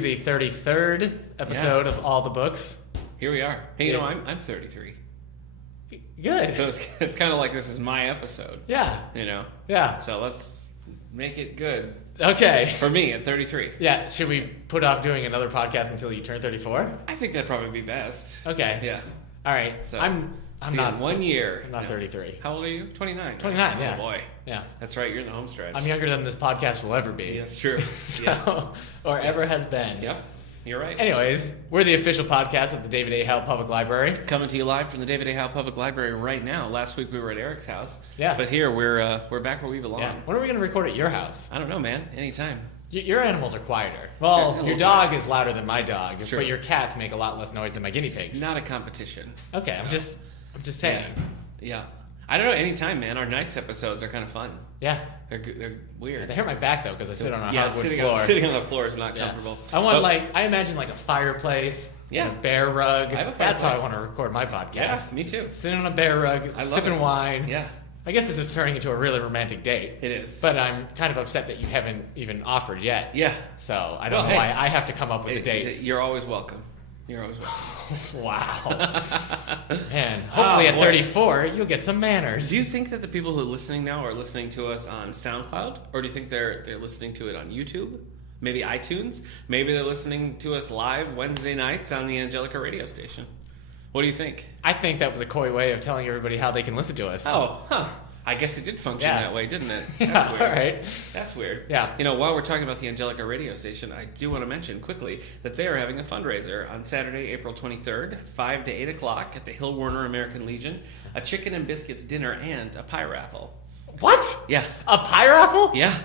to the 33rd episode of All the Books. Here we are. Hey, I'm 33. Good. So it's kind of like this is my episode. Yeah. Yeah. So let's make it good. Okay. For me at 33. Yeah. Should we put off doing another podcast until you turn 34? I think that'd probably be best. Okay. Yeah. All right. So I'm not 1 year. I'm not 33. How old are you? 29. 29. Right? Yeah. Oh boy. Yeah. That's right. You're in the home stretch. I'm younger than this podcast will ever be. Yeah, that's true. Or ever has been. Yep. You're right. Anyways, we're the official podcast of the David A. Howe Public Library. Coming to you live from the David A. Howe Public Library right now. Last week we were at Eric's house. Yeah. But here we're back where we belong. Yeah. When are we going to record at your house? I don't know, man. Anytime. Your animals are quieter. Well, your dog is louder than my dog, True. but your cats make a lot less noise than my guinea pigs. It's not a competition. Okay, I'm just saying. Yeah. I don't know. Anytime, man. Our nights episodes are kind of fun. Yeah. They're weird. They hurt my back though because I sit on a hardwood sitting floor. Sitting on the floor is not comfortable. I want I imagine like a fireplace. Yeah. And a bear rug. I have a That's how I fireplace. want to record my podcast. Yeah, me too. Sitting on a bear rug, I love sipping it. wine. Yeah. I guess this is turning into a really romantic date. It is. But I'm kind of upset that you haven't even offered yet. Yeah. So I don't know why I have to come up with the dates. You're always welcome. You're always welcome. Wow. Man, hopefully at 34, you'll get some manners. Do you think that the people who are listening now are listening to us on SoundCloud? Or do you think they're listening to it on YouTube? Maybe iTunes? Maybe they're listening to us live Wednesday nights on the Angelica radio station. What do you think? I think that was a coy way of telling everybody how they can listen to us. Oh, huh. I guess it did function that way, didn't it? That's Yeah, weird. all right. That's weird. Yeah. While we're talking about the Angelica radio station, I do want to mention quickly that they are having a fundraiser on Saturday, April 23rd, 5 to 8 o'clock at the Hill Warner American Legion, a chicken and biscuits dinner, and a pie raffle. What? Yeah. A pie raffle? Yeah.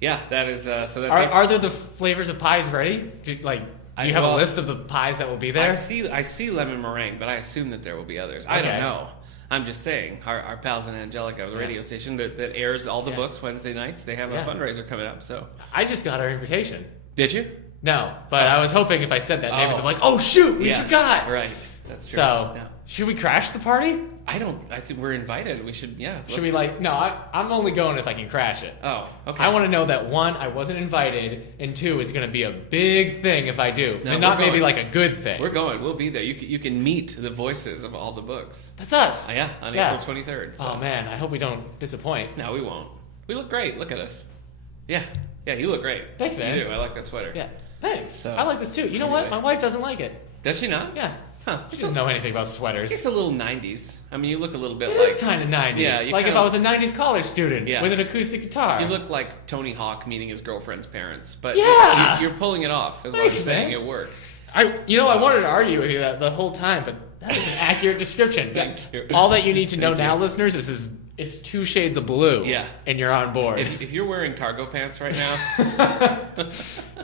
Yeah, that is, so that's... Are there the flavors of pies ready? Do you have a list of the pies that will be there? I see lemon meringue, but I assume that there will be others. I don't know. I'm just saying, our pals in Angelica, the radio station that airs all the books Wednesday nights, they have a fundraiser coming up. So I just got our invitation. Did you? No, but I was hoping if I said that, maybe they're like, "Oh shoot, we forgot." Right, that's true. So should we crash the party? I think we're invited. We should. Yeah. Should we No, I'm only going if I can crash it. Oh, okay. I want to know that 1, I wasn't invited, and 2, it's going to be a big thing if I do, No, and not maybe like a good thing. We're going. We'll be there. You can meet the voices of all the books. That's us. Yeah, on April 23rd. So. Oh man, I hope we don't disappoint. No, we won't. We look great. Look at us. Yeah, you look great. Thanks, man. You do. I like that sweater. Yeah, thanks. So, I like this too. You know what? My wife doesn't like it. Does she not? Yeah. Huh. She doesn't know anything about sweaters. It's a little 90s. I mean, you look a little bit It's kind of 90s. Yeah, like if I was a 90s college student with an acoustic guitar. You look like Tony Hawk meeting his girlfriend's parents. But you're pulling it off, is what I'm Thanks, saying. man. It works. I wanted to argue with you that the whole time, but that is an accurate description. Thank you. All that you need to know now, listeners, is it's 2 shades of blue. Yeah. And you're on board. If you're wearing cargo pants right now...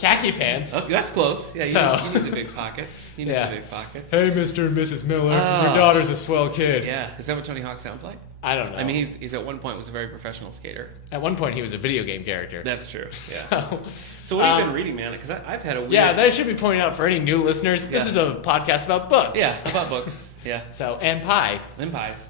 Khaki pants. Oh, that's close. Yeah, you need the big pockets. You need the big pockets. Hey, Mr. and Mrs. Miller, your daughter's a swell kid. Yeah. Is that what Tony Hawk sounds like? I don't know. I mean, he's at one point was a very professional skater. At one point, he was a video game character. That's true. Yeah. So what have you been reading, man? Because I've had a weird... Yeah, that should be pointed out for any new listeners. This is a podcast about books. Yeah, about books. Yeah. And pie. And pies.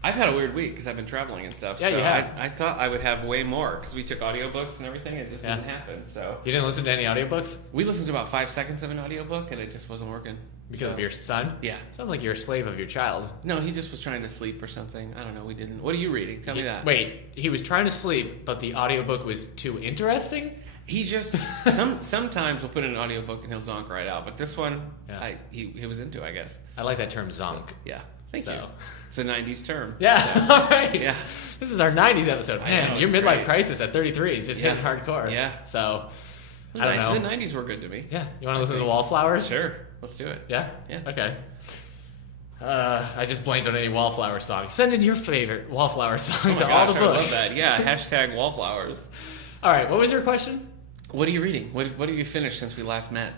I've had a weird week because I've been traveling and stuff. Yeah, so you have. I thought I would have way more because we took audiobooks and everything. It just didn't happen. So you didn't listen to any audiobooks? We listened to about 5 seconds of an audiobook and it just wasn't working. Because of your son? Yeah. Sounds like you're a slave of your child. No, he just was trying to sleep or something. I don't know. We didn't. What are you reading? Tell me that. Wait, he was trying to sleep, but the audiobook was too interesting? He just sometimes we'll put in an audiobook and he'll zonk right out. But this one, he was into, I guess. I like that term, zonk. So, yeah. Thank you. It's a 90s term. Yeah, so. all right. Yeah. This is our 90s episode. Man, your midlife crisis at 33 is just hitting hardcore. Yeah. So, I don't know. The 90s were good to me. Yeah. You want to listen to Wallflowers? Sure. Let's do it. Yeah? Yeah. Okay. I just blanked on any Wallflower song. Send in your favorite Wallflower song to all the books. I love that. Yeah, hashtag Wallflowers. All right, what was your question? What are you reading? What have you finished since we last met?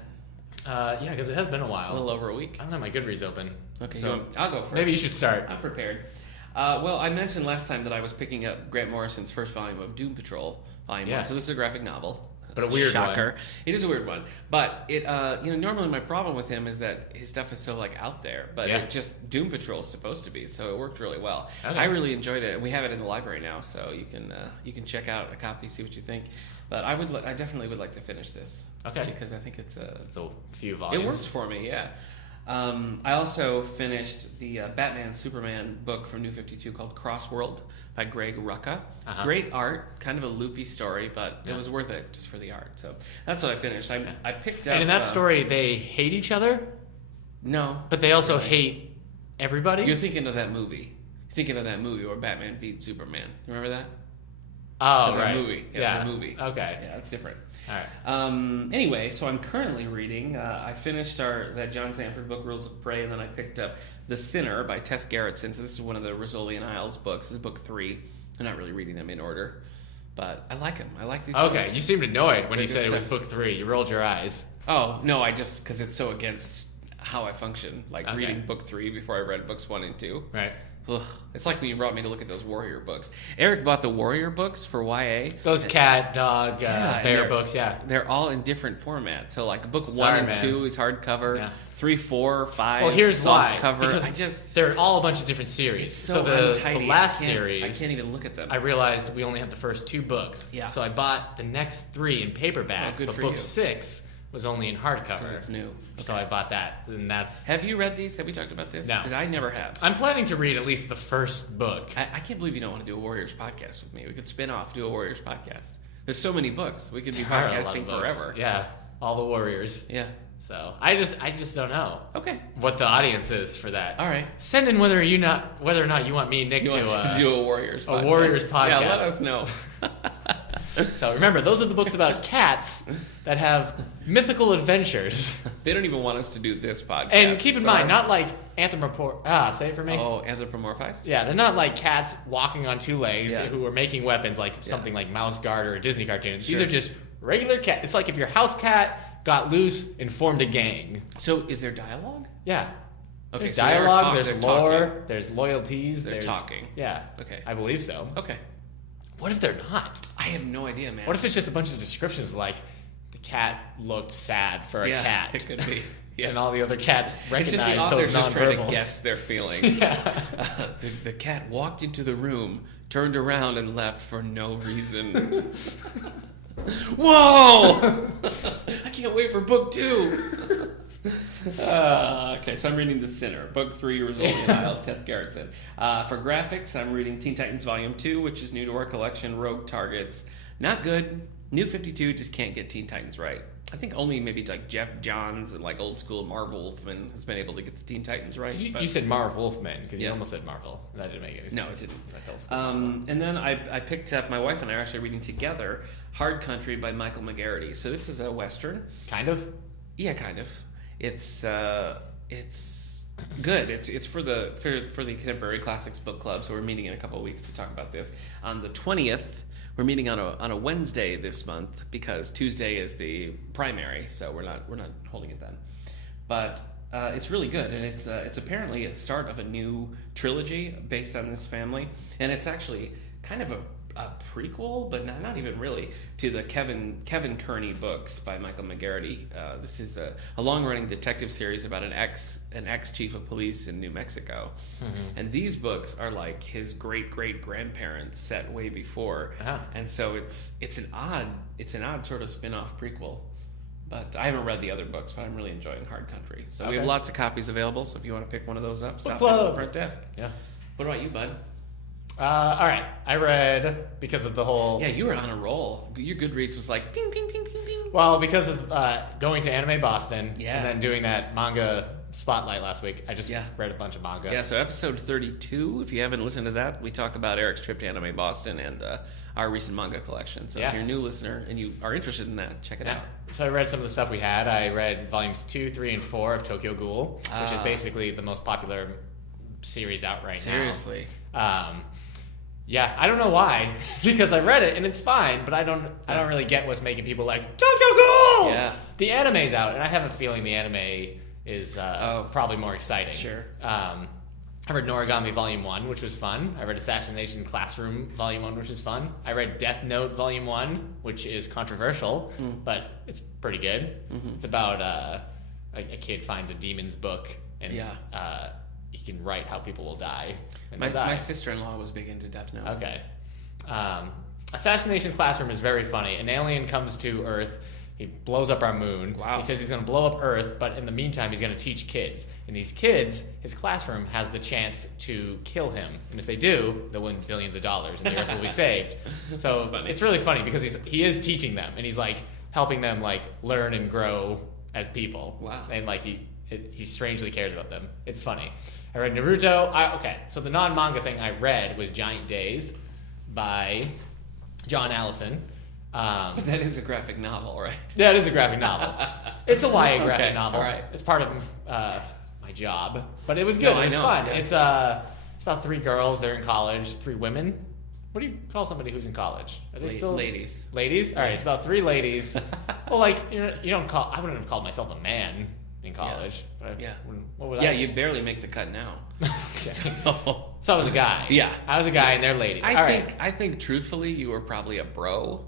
Yeah, because it has been a while. A little over a week. I don't have my Goodreads open. Okay, so I'll go first. Maybe you should start. I'm prepared. Well, I mentioned last time that I was picking up Grant Morrison's first volume of Doom Patrol, Volume 1. So this is a graphic novel. But a weird Shocker. one. It is a weird one. But it, normally my problem with him is that his stuff is so like out there. But it just Doom Patrol is supposed to be, so it worked really well. Okay. I really enjoyed it. We have it in the library now, so you can check out a copy, see what you think. But I definitely would like to finish this. Okay. Because I think it's a few volumes. It worked for me, yeah. I also finished the Batman Superman book from New 52 called Crossworld by Greg Rucka. Great art, kind of a loopy story, but it was worth it just for the art. So that's what I finished. I picked up. And in that story, they hate each other. No, but they also hate everybody. You're thinking of that movie. You're thinking of that movie where Batman beat Superman. You remember that? Oh, it was right. a movie. It was a movie. Okay. Yeah, it's different. All right. Anyway, so I'm currently reading. I finished that John Sanford book, Rules of Prey, and then I picked up The Sinner by Tess Gerritsen. So this is one of the Rizzoli and Isles books. This is book 3. I'm not really reading them in order, but I like them. I like these books. Okay, you seemed annoyed when They're you said it was stuff. book 3. You rolled your eyes. Oh, no, because it's so against how I function. Like reading book 3 before I read books 1 and 2. Right. Ugh. It's like when you brought me to look at those Warrior books. Eric bought the Warrior books for YA. Those cat, dog, bear books, They're all in different formats. So like book 1 and man. 2 is hardcover. Yeah. 3, 4, 5. Well, here's soft why. cover. Because they're all a bunch of different series. So the untidy. last I series, can't even look at them. I realized we only had the first 2 books. Yeah. So I bought the next 3 in paperback, Oh, good but for book you. 6 was only in hardcover. Because it's new. So I bought that, and that's. Have you read these? Have we talked about this? No. Because I never have. I'm planning to read at least the first book. I can't believe you don't want to do a Warriors podcast with me. We could spin off, do a Warriors podcast. There's so many books. We could be There are a lot of podcasting books. forever. Yeah, all the Warriors. Yeah. So I just don't know. Okay. What the audience is for that. All right. Send in whether or not you want me and Nick You to want to do a Warriors podcast. Warriors podcast. Yeah, let us know. So remember, those are the books about cats that have mythical adventures. They don't even want us to do this podcast. And keep in mind, so- not like say it for me. Oh, anthropomorphized? Yeah, they're not like cats walking on 2 legs Yeah. who are making weapons like something like Mouse Guard or a Disney cartoon. These Sure. are just regular cats. It's like if your house cat got loose and formed a gang. So is there dialogue? Yeah. Okay, There's so they're dialogue, there's they're lore, talking. there's loyalties. They're there's talking. Yeah. Okay. I believe so. Okay. What if they're not? I have no idea, man. What if it's just a bunch of descriptions like the cat looked sad for a Yeah, cat? it could be. Yeah. And all the other cats It's recognize just the those author's just trying to nonverbals. guess their feelings. Yeah. The cat walked into the room, turned around, and left for no reason. Whoa! I can't wait for book 2. Okay, so I'm reading The Sinner, book 3, Rizzoli and Isles, Tess Gerritsen. For graphics, I'm reading Teen Titans Volume 2, which is new to our collection, Rogue Targets. Not good. New 52 just can't get Teen Titans right. I think only maybe like Jeff Johns and like old school Marv Wolfman has been able to get the Teen Titans right. You said Marv Wolfman because you Yeah. almost said Marvel. That didn't make any sense. No, it didn't. Like old school. And then I picked up, my wife and I are actually reading together, Hard Country by Michael McGarrity. So this is a Western. Kind of. Yeah, kind of. It's good. It's for the Contemporary Classics Book Club. So we're meeting in a couple of weeks to talk about this. On the 20th, we're meeting on a Wednesday this month because Tuesday is the primary, so we're not holding it then. But it's really good, and it's apparently a start of a new trilogy based on this family, and it's actually kind of a prequel, but not even really, to the Kevin Kearney books by Michael McGarity. This is a long-running detective series about an ex chief of police in New Mexico, and these books are like his great grandparents set way before, and so it's an odd sort of spin-off prequel. But I haven't read the other books, but I'm really enjoying Hard Country. So we have lots of copies available. So if you want to pick one of those up, stop at the front desk. Yeah. What about you, bud? All right. I read because of the whole. Yeah, you were on a roll. Your Goodreads was like ping, ping, ping, ping, ping. Well, because of going to Anime Boston Yeah. and then doing that manga spotlight last week, I just read a bunch of manga. Yeah, so episode 32, if you haven't listened to that, we talk about Eric's trip to Anime Boston and our recent manga collection. So if you're a new listener and you are interested in that, check it out. So I read some of the stuff we had. I read volumes 2, 3, and 4 of Tokyo Ghoul, which is basically the most popular series out right now. Seriously. Yeah, I don't know why, because I read it and it's fine, but I don't really get what's making people like Tokyo Ghoul. Yeah. The anime's out, and I have a feeling the anime is probably more exciting. Sure. I read Noragami Volume 1, which was fun. I read Assassination Classroom Volume 1, which was fun. I read Death Note Volume 1, which is controversial, but it's pretty good. It's about a kid finds a demon's book, and he can write how people will die. My sister-in-law was big into Death Note. Okay. Assassination Classroom is very funny. An alien comes to Earth. He blows up our moon. Wow. He says he's going to blow up Earth, but in the meantime, he's going to teach kids. And these kids, his classroom has the chance to kill him. And if they do, they'll win billions of dollars, and the Earth will be saved. So it's really funny because he is teaching them, and he's like helping them like learn and grow as people. Wow. And like he strangely cares about them. It's funny. I read Naruto. So the non-manga thing I read was Giant Days by John Allison. But that is a graphic novel, right? Yeah, it is a graphic novel. It's a YA graphic novel. All right. It's part of my job, but it was good. It was fun. Yeah. It's about 3 girls. They're in college. 3 women. What do you call somebody who's in college? Are they still ladies? Ladies. All right. It's about 3 ladies. Well, like you don't call. I wouldn't have called myself a man in college. Yeah. But what would I? Yeah, you barely make the cut now. So I was a guy. Yeah. I was a guy, and they're ladies. I think truthfully, you were probably a bro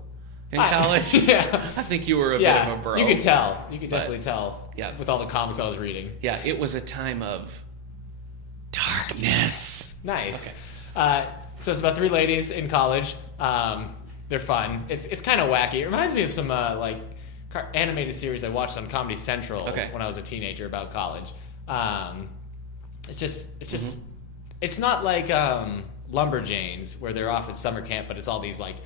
in college. Yeah. I think you were a bit of a bro. You could tell. You could definitely tell. Yeah. With all the comics I was reading. Yeah, it was a time of darkness. Nice. Okay. So it's about 3 ladies in college. They're fun. It's kind of wacky. It reminds me of some animated series I watched on Comedy Central when I was a teenager about college. It's not like Lumberjanes where they're off at summer camp, but it's all these like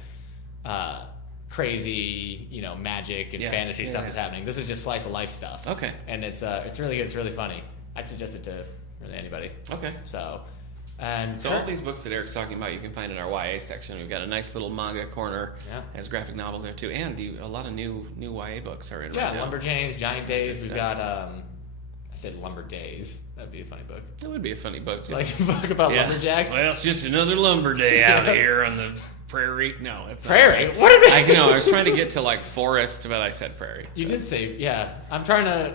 crazy, magic and fantasy stuff is happening. This is just slice of life stuff. Okay. And it's really good. It's really funny. I'd suggest it to really anybody. Okay. So all these books that Eric's talking about, you can find in our YA section. We've got a nice little manga corner. Yeah. Has graphic novels there too, and a lot of new YA books are in right now. Lumberjanes, Giant Days. We've got I said Lumber Days. That'd be a funny book. That would be a funny book. Like a book about lumberjacks. Well, it's just another lumber day out here on the prairie. No, it's prairie. Not. What are they? I was trying to get to like forest, but I said prairie. You did say, yeah. I'm trying to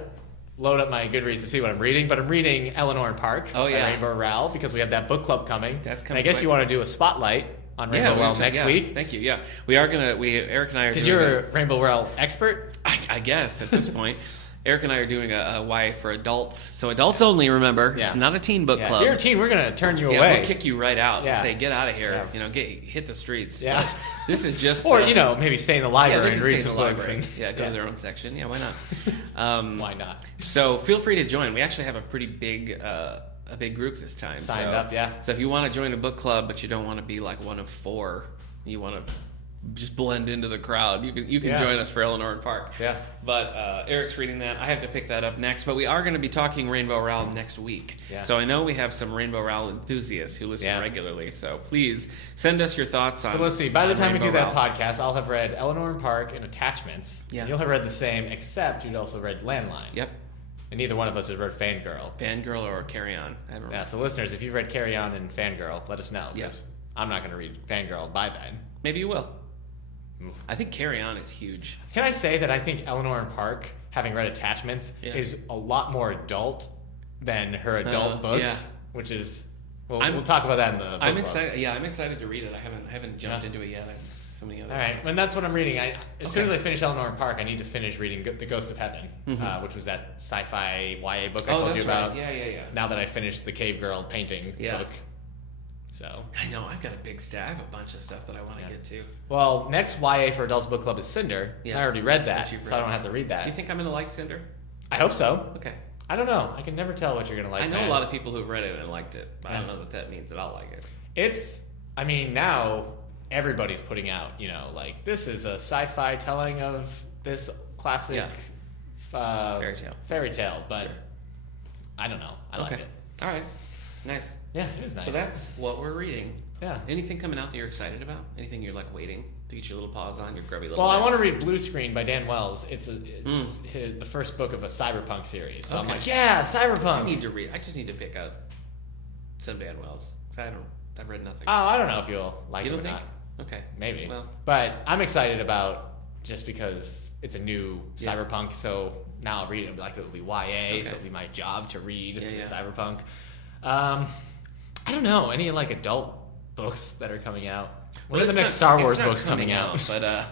load up my Goodreads to see what I'm reading, but I'm reading Eleanor and Park by Rainbow Rowell because we have that book club coming. That's coming. And I guess you want to do a spotlight on Rainbow Rowell next week. Thank you. Yeah, we are gonna. Eric and I are because you're a Rainbow Rowell expert. I guess at this point. Eric and I are doing a YA for adults. So adults only, remember. Yeah. It's not a teen book club. If you're a teen, we're going to turn you away. We'll kick you right out and say, get out of here. Yeah. Hit the streets. Yeah. But this is just... or, maybe stay in the library and read some books. Go to their own section. Yeah, why not? Why not? So feel free to join. We actually have a pretty big... a big group this time. Signed up, yeah. So if you want to join a book club, but you don't want to be like one of 4, you want to just blend into the crowd, you can join us for Eleanor and Park. Yeah. But Eric's reading that. I have to pick that up next. But we are going to be talking Rainbow Rowell next week. Yeah. So I know we have some Rainbow Rowell enthusiasts who listen regularly. So please send us your thoughts on. So let's see. By the time Rainbow we do that Rowell. podcast, I'll have read Eleanor and Park and Attachments. Yeah. And you'll have read the same, except you'd also read Landline. Yep. And neither one of us has read Fangirl. Fangirl or Carry On. Yeah. So listeners, if you've read Carry On and Fangirl, let us know. Yes. I'm not going to read Fangirl by then. Maybe you will. I think Carry On is huge. Can I say that I think Eleanor and Park, having read Attachments, is a lot more adult than her adult books, which is we'll talk about that in the book I'm excited. Yeah, I'm excited to read it. I haven't jumped into it yet. I have so many other. All right, and that's what I'm reading. As soon as I finish Eleanor and Park, I need to finish reading The Ghost of Heaven, which was that sci-fi YA book I told you about. Right. Yeah. Now that I finished the Cave Girl painting book. So I know I've got a big stack. I have a bunch of stuff that I want to get to. Well, next YA for Adults Book Club is Cinder. Yeah. I already read that, so I don't have to read that. Do you think I'm going to like Cinder? I hope so. Okay. I don't know. I can never tell what you're going to like. I know a lot of people who've read it and liked it, but I don't know that means that I'll like it. Now everybody's putting out, this is a sci-fi telling of this classic fairy tale, but I don't know. I like it. All right. Nice. Yeah, it is nice. So that's what we're reading. Yeah. Anything coming out that you're excited about? Anything you're waiting to get your little paws on, your grubby little Well, hands? I want to read Blue Screen by Dan Wells. It's the first book of a cyberpunk series. So I'm like, cyberpunk. I just need to pick up some Dan Wells. I've read nothing. Oh, I don't know if you'll like it or not. Okay. Maybe. Well, but I'm excited about just because it's a new cyberpunk. So now I'll read it. It'll be YA, so it'll be my job to read cyberpunk. I don't know any like adult books that are coming out. When are the next Star Wars books coming out? But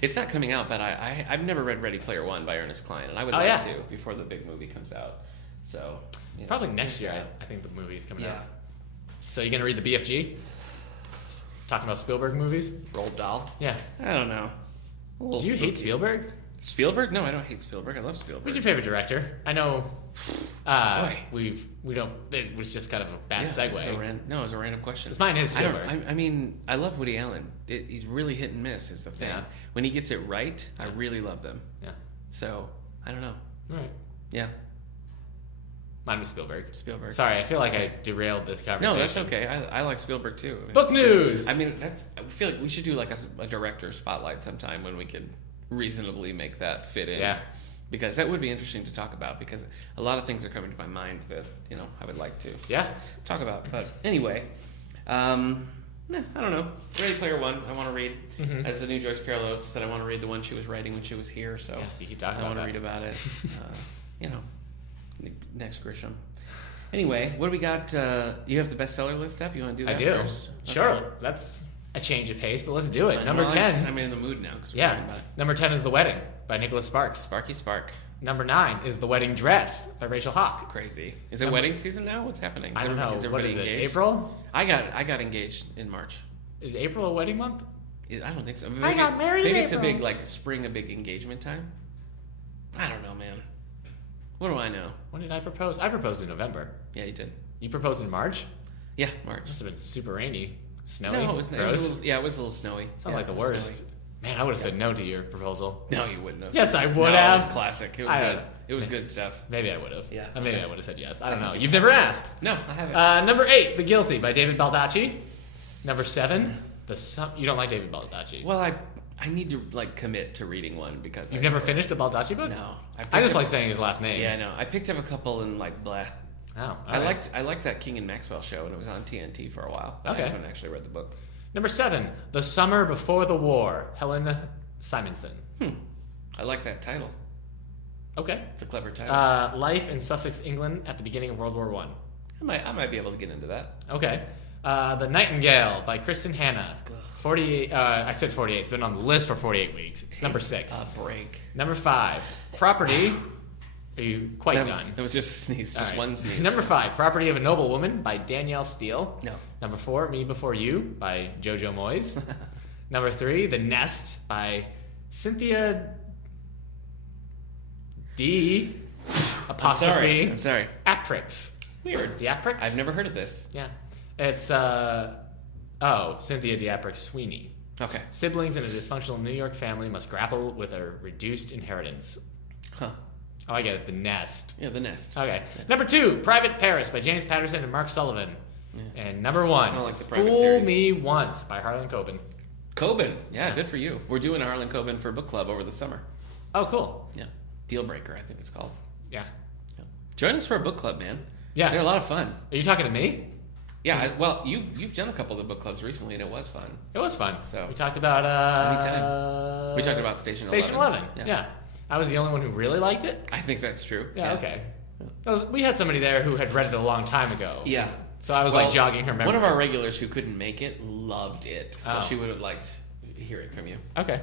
it's not coming out. But I've never read Ready Player One by Ernest Cline, and I would like to before the big movie comes out. So probably next year. I think the movie is coming out. So you gonna read the BFG? Talking about Spielberg movies? Roald Dahl? Yeah. I don't know. Do you hate Spielberg? Spielberg? No, I don't hate Spielberg. I love Spielberg. Who's your favorite director? I know. We don't. It was just kind of a bad segue. It was a random question. It's mine. His Spielberg. I mean, I love Woody Allen. He's really hit and miss. Is the thing. Yeah. When he gets it right, I really love them. Yeah. So I don't know. All right. Yeah. Mine was Spielberg. Sorry, I feel like I derailed this conversation. No, that's okay. I like Spielberg too. I mean, book news. I mean, I feel like we should do like a director spotlight sometime when we can reasonably make that fit in. Yeah. Because that would be interesting to talk about. Because a lot of things are coming to my mind that I would like to talk about. But anyway, I don't know. Ready Player One, I want to read. Mm-hmm. As the new Joyce Carol Oates, that I want to read the one she was writing when she was here. So you keep talking I want to read about it. Next Grisham. Anyway, what do we got? You have the bestseller list up? You want to do that first? Sure. Okay. That's a change of pace, but let's do it. Number 10. I'm in the mood now. Yeah. Number 10 is The Wedding by Nicholas Sparks. Sparky Spark. Number 9 is The Wedding Dress by Rachel Hawk. Crazy. Is it wedding season now? What's happening? I don't know. What is it? Engaged? April? I got engaged in March. Is April a wedding month? I don't think so. Maybe, I got married in Maybe it's April. a big spring, a big engagement time. I don't know, man. What do I know? When did I propose? I proposed in November. Yeah, you did. You proposed in March? Yeah, March. Must have been super rainy. Snowy? No, it was a little snowy. Sounds like the worst. Snowy. Man, I would have said no to your proposal. No, you wouldn't have. Yes, I would have. It was classic. It was good. It was good stuff. Maybe I would have. Yeah. Maybe I would have said yes. I don't know. You've never asked. No, I haven't. Number 8, The Guilty by David Baldacci. Number 7, You don't like David Baldacci. Well, I need to commit to reading one because You've never finished a Baldacci book? No. I just like saying his last name. Yeah, no. I picked up a couple and blah. Oh, I liked that King and Maxwell show, and it was on TNT for a while. Okay. I haven't actually read the book. Number 7, The Summer Before the War, Helen Simonson. I like that title. Okay. It's a clever title. Life in Sussex, England at the beginning of World War I. I might be able to get into that. Okay. The Nightingale by Kristen Hanna. 48. I said 48. It's been on the list for 48 weeks. It's number 6. A break. Number 5, Property. Are you quite done? That was just a sneeze. Just one sneeze. Number 5, Property of a Noble Woman by Danielle Steel. No. Number 4, Me Before You by Jojo Moyes. Number 3, The Nest by Cynthia D. Apostrophe. I'm sorry. Apprix. Weird. Diaprix? I've never heard of this. Yeah. It's, Cynthia Diaprix Sweeney. Okay. Siblings in a dysfunctional New York family must grapple with a reduced inheritance. Huh. Oh, I get it. The Nest. Yeah, The Nest. Okay. Number 2, Private Paris by James Patterson and Mark Sullivan. Yeah. And number 1, I don't like the private Fool series. Me Once by Harlan Coben. Coben. Yeah, good for you. We're doing a Harlan Coben for book club over the summer. Oh, cool. Yeah. Deal Breaker, I think it's called. Yeah. Join us for a book club, man. Yeah. They're a lot of fun. Are you talking to me? Yeah, you've done a couple of the book clubs recently, and it was fun. It was fun. So we talked about Anytime. We talked about Station 11. Yeah. I was the only one who really liked it. I think that's true. Yeah. Okay. We had somebody there who had read it a long time ago. Yeah. So I was jogging her memory. One of our regulars who couldn't make it loved it, so she would have liked to hear it from you. Okay.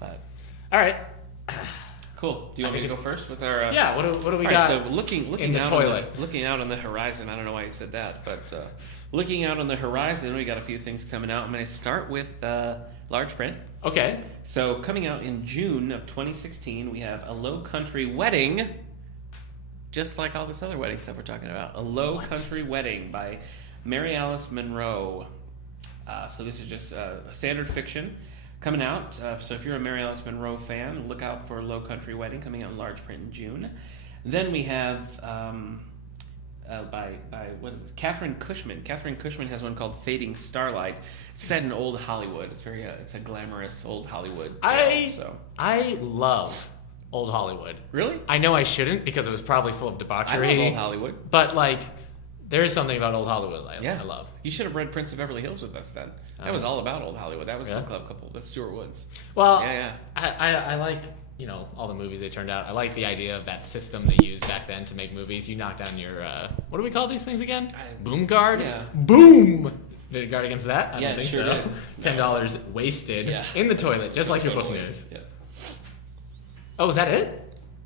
But all right. Cool. Do you want me to go first with our? Yeah. What do we got? So looking in the out toilet, looking out on the horizon. I don't know why you said that, but looking out on the horizon, we got a few things coming out. I'm going to start with large print. Okay. So coming out in June of 2016, we have A Low Country Wedding. Just like all this other wedding stuff we're talking about. A Low Country Wedding by Mary Alice Monroe. So this is just a standard fiction coming out. So if you're a Mary Alice Monroe fan, look out for Low Country Wedding coming out in large print in June. Then we have by what is this? Catherine Cushman. Catherine Cushman has one called Fading Starlight. It's set in old Hollywood. It's it's a glamorous old Hollywood tale, I love old Hollywood. Really? I know I shouldn't because it was probably full of debauchery. I love old Hollywood. But there is something about old Hollywood I love. You should have read Prince of Beverly Hills with us then. That was all about old Hollywood. That was a book club couple. That's Stuart Woods. Well, yeah. I like all the movies they turned out. I like the idea of that system they used back then to make movies. You knock down your, what do we call these things again? Boom guard? Yeah. Boom! Did it guard against that? I Yeah, don't think sure so. did. $10 wasted in the toilet, just like your book news. Yeah. Oh, is that it?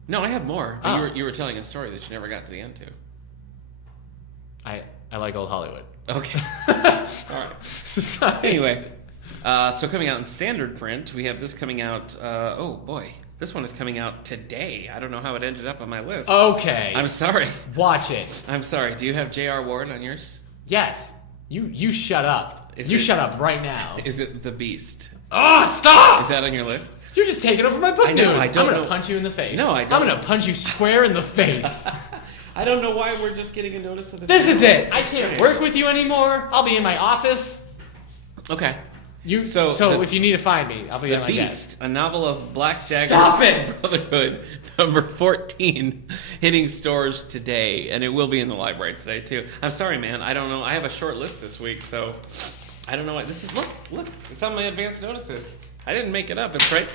No, I have more. Oh. You were telling a story that you never got to the end to. I like old Hollywood. Okay. All right. Anyway, so coming out in standard print, we have this coming out. Oh boy, this one is coming out today. I don't know how it ended up on my list. Okay. I'm sorry. Watch it. I'm sorry. Do you have J.R. Ward on yours? Yes. You shut up. Shut up right now. Is it The Beast? Oh, stop! Is that on your list? You're just taking over my book news. I don't I'm going know. to punch you in the face. No, I don't. I'm going to punch you square in the face. I don't know why we're just getting a notice of this. This is it. I can't work with you anymore. I'll be in my office. Okay. So if you need to find me, I'll be at my The desk. Beast, a novel of Black Dagger Stop it! Brotherhood, number 14, hitting stores today, and it will be in the library today too. I'm sorry, man. I don't know. I have a short list this week, so I don't know what this is. Look, it's on my advance notices. I didn't make it up. It's right.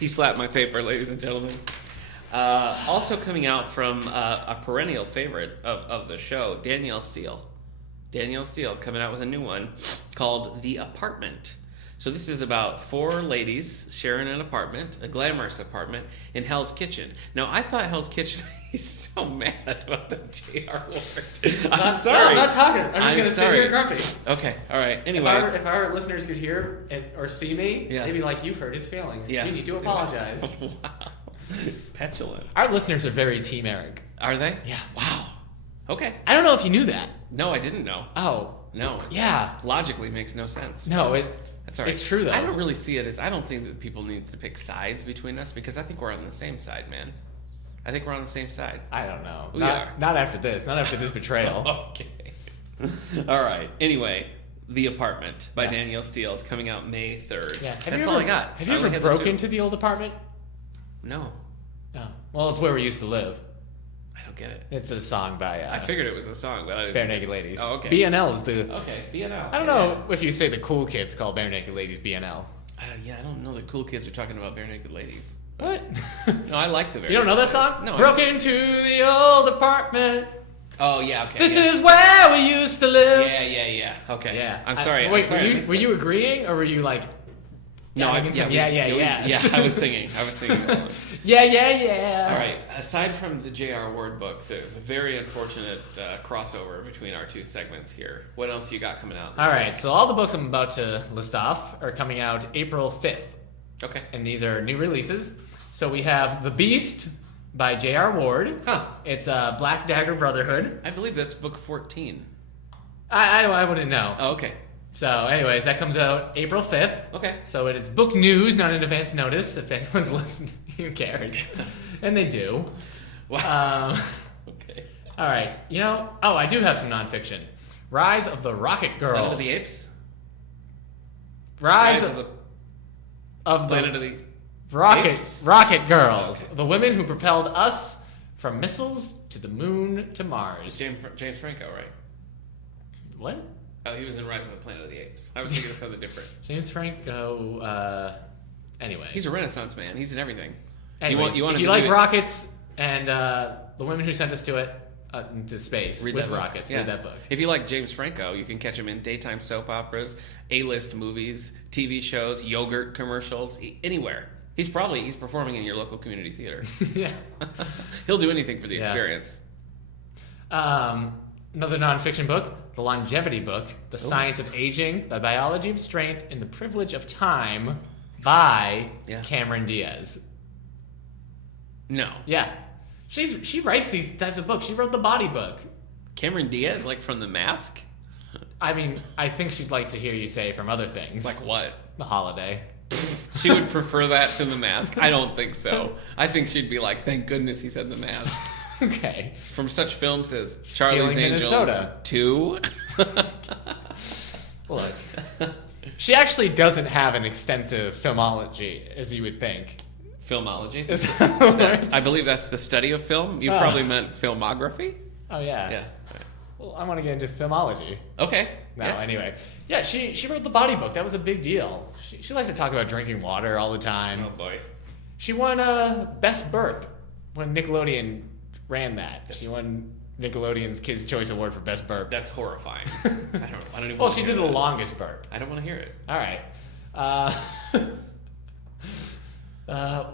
He slapped my paper, ladies and gentlemen. Also coming out from a perennial favorite of the show, Danielle Steel. Danielle Steel coming out with a new one called The Apartment. So this is about 4 ladies sharing an apartment, a glamorous apartment, in Hell's Kitchen. Now, I thought Hell's Kitchen... He's so mad about the J.R. Ward. I'm sorry. No, I'm not talking. I'm just going to sit here and grumpy. Okay, all right. Anyway. If our listeners could hear or see me, they'd be like, you've hurt his feelings. Yeah. You need to apologize. Wow. Petulant. Our listeners are very Team Eric. Are they? Yeah. Wow. Okay. I don't know if you knew that. No, I didn't know. Oh. No. Yeah. Logically makes no sense. No, That's all right. It's true, though. I don't really see it as... I don't think that people need to pick sides between us because I think we're on the same side, man. I think we're on the same side. I don't know. We are. Not after this. Not after this betrayal. Okay. All right. Anyway, The Apartment by Danielle Steel is coming out May 3rd. Yeah. That's all I got. Have you ever broken into the old apartment? No. No. Well, it's where we used to live. I don't get it. It's a song by... I figured it was a song, but I didn't... Bare Naked Ladies. Oh, okay. BNL is the... Okay, BNL. I don't know if you say the cool kids call Bare Naked Ladies BNL. Yeah, I don't know the cool kids are talking about Bare Naked Ladies. What? No, I like the Bare You don't know that Naked song? Ladies. No. Broke into the old apartment. Oh, yeah, okay. This is where we used to live. Yeah. Okay. Yeah. I'm sorry. Wait, I'm sorry, were you agreeing or were you like... No, Yeah, I was singing. Yeah. All right. Aside from the J.R. Ward book, there's a very unfortunate crossover between our two segments here. What else you got coming out? All right. So all the books I'm about to list off are coming out April 5th. Okay. And these are new releases. So we have The Beast by J.R. Ward. Huh. It's Black Dagger Brotherhood. I believe that's book 14. I wouldn't know. Oh, okay. So, anyways, that comes out April 5th. Okay. So it is book news, not an advance notice. If anyone's listening, who cares? And they do. Wow. Okay. All right. I do have some nonfiction. Rise of the Rocket Girls. Planet of the Apes? Rise of the Planet of the Apes? Rocket Girls. The women who propelled us from missiles to the moon to Mars. James Franco, right? What? Oh, he was in Rise of the Planet of the Apes. I was thinking of something different. James Franco, anyway. He's a Renaissance man. He's in everything. Anyways, if you like rockets and the women who sent us to space with rockets, read that book. If you like James Franco, you can catch him in daytime soap operas, A-list movies, TV shows, yogurt commercials, anywhere. He's performing in your local community theater. Yeah. He'll do anything for the experience. Another nonfiction book, The Longevity Book, The Science of Aging, The Biology of Strength, and the Privilege of Time by Cameron Diaz. No. Yeah. She writes these types of books. She wrote the Body book. Cameron Diaz, like from The Mask? I mean, I think she'd like to hear you say from other things. Like what? The Holiday. She would prefer that to The Mask? I don't think so. I think she'd be like, thank goodness he said The Mask. Okay. From such films as Charlie's Feeling Angels Minnesota. 2. Look. She actually doesn't have an extensive filmology, as you would think. Filmology? Is that the word? I believe that's the study of film. You probably meant filmography? Oh, yeah. Yeah. Well, I want to get into filmology. Okay. No, anyway. Yeah, she wrote the Body book. That was a big deal. She likes to talk about drinking water all the time. Oh, boy. She won Best Burp when Nickelodeon ran that. She won Nickelodeon's Kids' Choice Award for Best Burp. That's horrifying. I don't even. Well, she did the longest burp. I don't want to hear it. All right.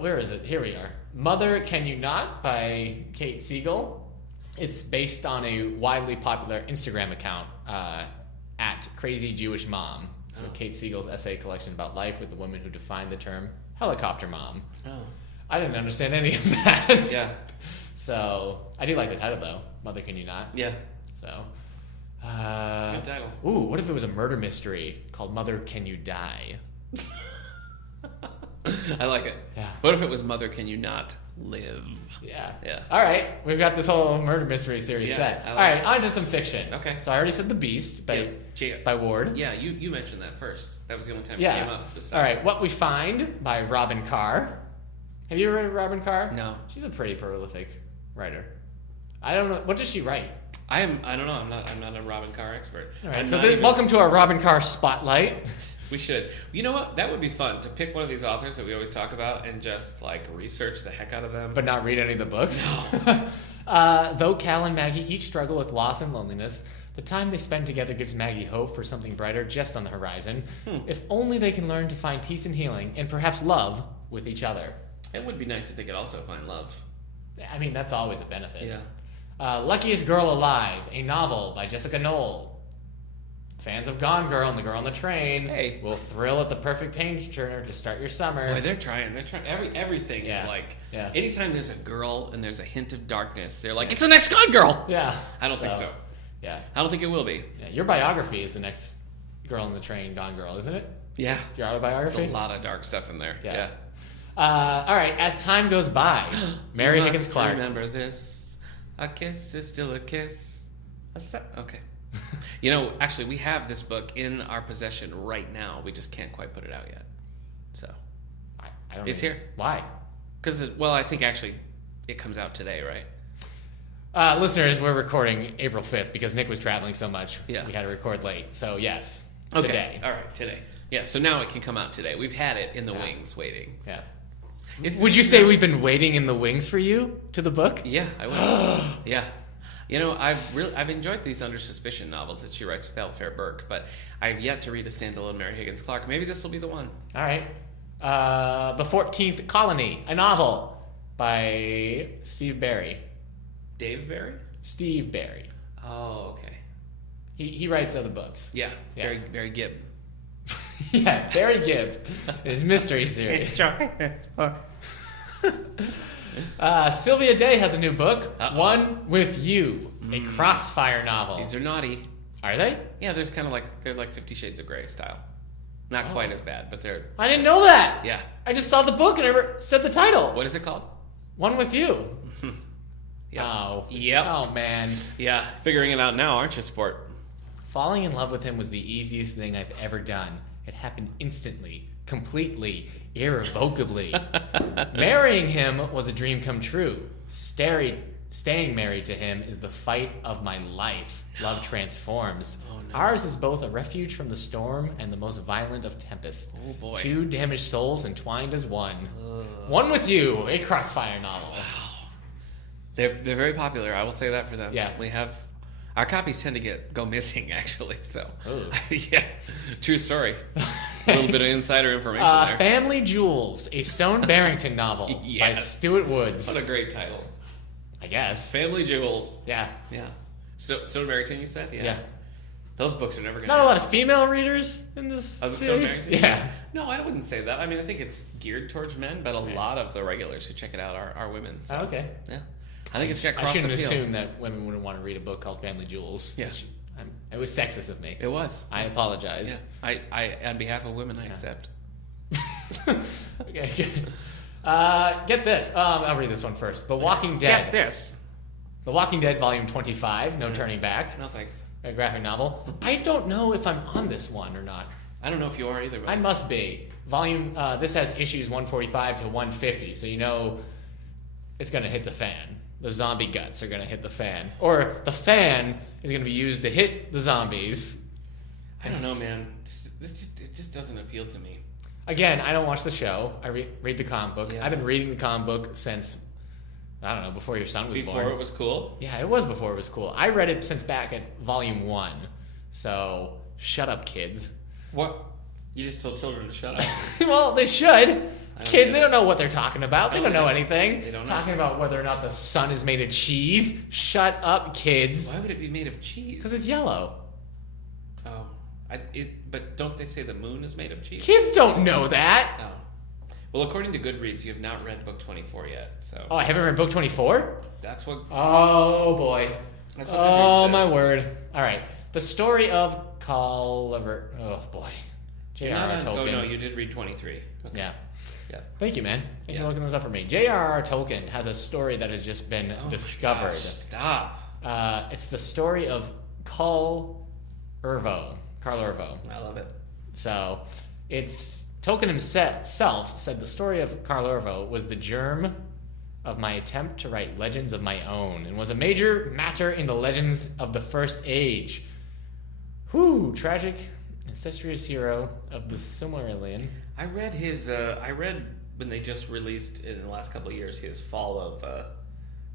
Where is it? Here we are. Mother, Can You Not by Kate Seagull. It's based on a widely popular Instagram account at Crazy Jewish Mom. So Kate Seagull's essay collection about life with the woman who defined the term helicopter mom. Oh. I didn't understand any of that. Yeah. So I do like the title though. Mother, Can You Not? Yeah. So. It's a good title. Ooh, what if it was a murder mystery called Mother, Can You Die? I like it. Yeah. What if it was Mother, Can You Not Live? Yeah. Yeah. All right. We've got this whole murder mystery series set. All right. On to some fiction. Okay. So I already said The Beast by Ward. Yeah, you mentioned that first. That was the only time it came up this time. All right. What We Find by Robin Carr. Have you ever read Robin Carr? No. She's a pretty prolific writer. I don't know. What does she write? I don't know. I'm not a Robin Carr expert. All right. Welcome to our Robin Carr spotlight. We should. You know what? That would be fun to pick one of these authors that we always talk about and just like research the heck out of them. But not read any of the books? No. Though Cal and Maggie each struggle with loss and loneliness, the time they spend together gives Maggie hope for something brighter just on the horizon. If only they can learn to find peace and healing and perhaps love with each other. It would be nice if they could also find love. I mean, that's always a benefit. Yeah. Luckiest Girl Alive, a novel by Jessica Knoll. Fans of Gone Girl and The Girl on the Train will thrill at the perfect page turner to start your summer. Boy, they're trying. Everything is like... Yeah. Anytime there's a girl and there's a hint of darkness, they're like, it's the next Gone Girl! Yeah. I don't think so. Yeah. I don't think it will be. Yeah. Your biography is the next Girl on the Train, Gone Girl, isn't it? Yeah. Your autobiography? There's a lot of dark stuff in there. Yeah. All right. As time goes by, Mary Higgins Clark. Remember this. A kiss is still a kiss. Okay. You know, actually, we have this book in our possession right now. We just can't quite put it out yet. So, I don't. It's here. Why? Because, I think actually it comes out today, right? Listeners, we're recording April 5th because Nick was traveling so much. Yeah. We had to record late. So yes, okay. Today. All right, today. Yeah. So now it can come out today. We've had it in the wings, waiting. So. Yeah. Would you say we've been waiting in the wings for you to the book? Yeah, I would. Yeah. You know, I've enjoyed these Under Suspicion novels that she writes with Alfair Burke, but I've yet to read a standalone Mary Higgins Clark. Maybe this will be the one. All right. The 14th Colony, a novel by Steve Barry. Dave Barry? Steve Barry. Oh, okay. He writes other books. Yeah. Barry Gibb. Yeah, Barry Gibb. His mystery series. Sylvia Day has a new book, One With You, a Crossfire novel. These are naughty. Are they? Yeah, they're like 50 Shades of Grey style. Not quite as bad, but they're... I didn't know that. Yeah. I just saw the book and I said the title. What is it called? One With You. Yep. Oh. Yep. Oh, man. Yeah, figuring it out now, aren't you, sport? Falling in love with him was the easiest thing I've ever done. It happened instantly, completely, irrevocably. Marrying him was a dream come true. Staying married to him is the fight of my life. Love transforms. Oh, no. Ours is both a refuge from the storm and the most violent of tempests. Oh, boy. Two damaged souls entwined as one. One With You, a Crossfire novel. Wow. They're very popular. I will say that for them. Yeah. We have... Our copies tend to go missing, actually. So, Ooh. Yeah, true story. A little bit of insider information there. Family Jewels, a Stone Barrington novel by Stuart Woods. What a great title. I guess. Family Jewels. Yeah. Yeah. Stone Barrington, you said? Yeah. Those books are never going to... Not a lot of female readers in this the series. Stone Barrington? Yeah. No, I wouldn't say that. I mean, I think it's geared towards men, but a lot of the regulars who check it out are women. So. Oh, okay. Yeah. I think it's got cross I shouldn't appeal. assume that women wouldn't want to read a book called Family Jewels. Yeah. It was sexist of me. It was. I apologize. Yeah. I on behalf of women, I accept. Okay, good. Get this. I'll read this one first. The Walking Dead. Get this. The Walking Dead, Volume 25, No Turning Back. No thanks. A graphic novel. I don't know if I'm on this one or not. I don't know if you are either. But I must be. Volume. This has issues 145 to 150, so you know it's going to hit the fan. The zombie guts are going to hit the fan. Or the fan is going to be used to hit the zombies. I don't know, man. It just doesn't appeal to me. Again, I don't watch the show. I read the comic book. Yeah. I've been reading the comic book since, I don't know, before your son was born. Before it was cool? Yeah, it was before it was cool. I read it since back at volume 1. So, shut up, kids. What? You just told children to shut up. Well, they should. Kids, they don't know what they're talking about. They don't know anything. They don't know. Talking about whether or not the sun is made of cheese. Shut up, kids. Why would it be made of cheese? Because it's yellow. Oh. But don't they say the moon is made of cheese? Kids don't know that. Oh. Well, according to Goodreads, you have not read book 24 yet, so... Oh, I haven't read book 24? That's what... Oh, boy. That's what Goodreads says. My word. All right. The story of Culliver... Oh, boy. J.R.R. Tolkien. Oh, no, you did read 23. Okay. Yeah. Yeah. Thank you, man. Thanks for looking this up for me. J.R.R. Tolkien has a story that has just been discovered. Gosh, stop. It's the story of Carl Urvo. I love it. So, Tolkien himself said the story of Carl Urvo was the germ of my attempt to write legends of my own and was a major matter in the legends of the First Age. Whew, tragic, incestuous hero of the Silmarillion. I read when they just released in the last couple of years his fall of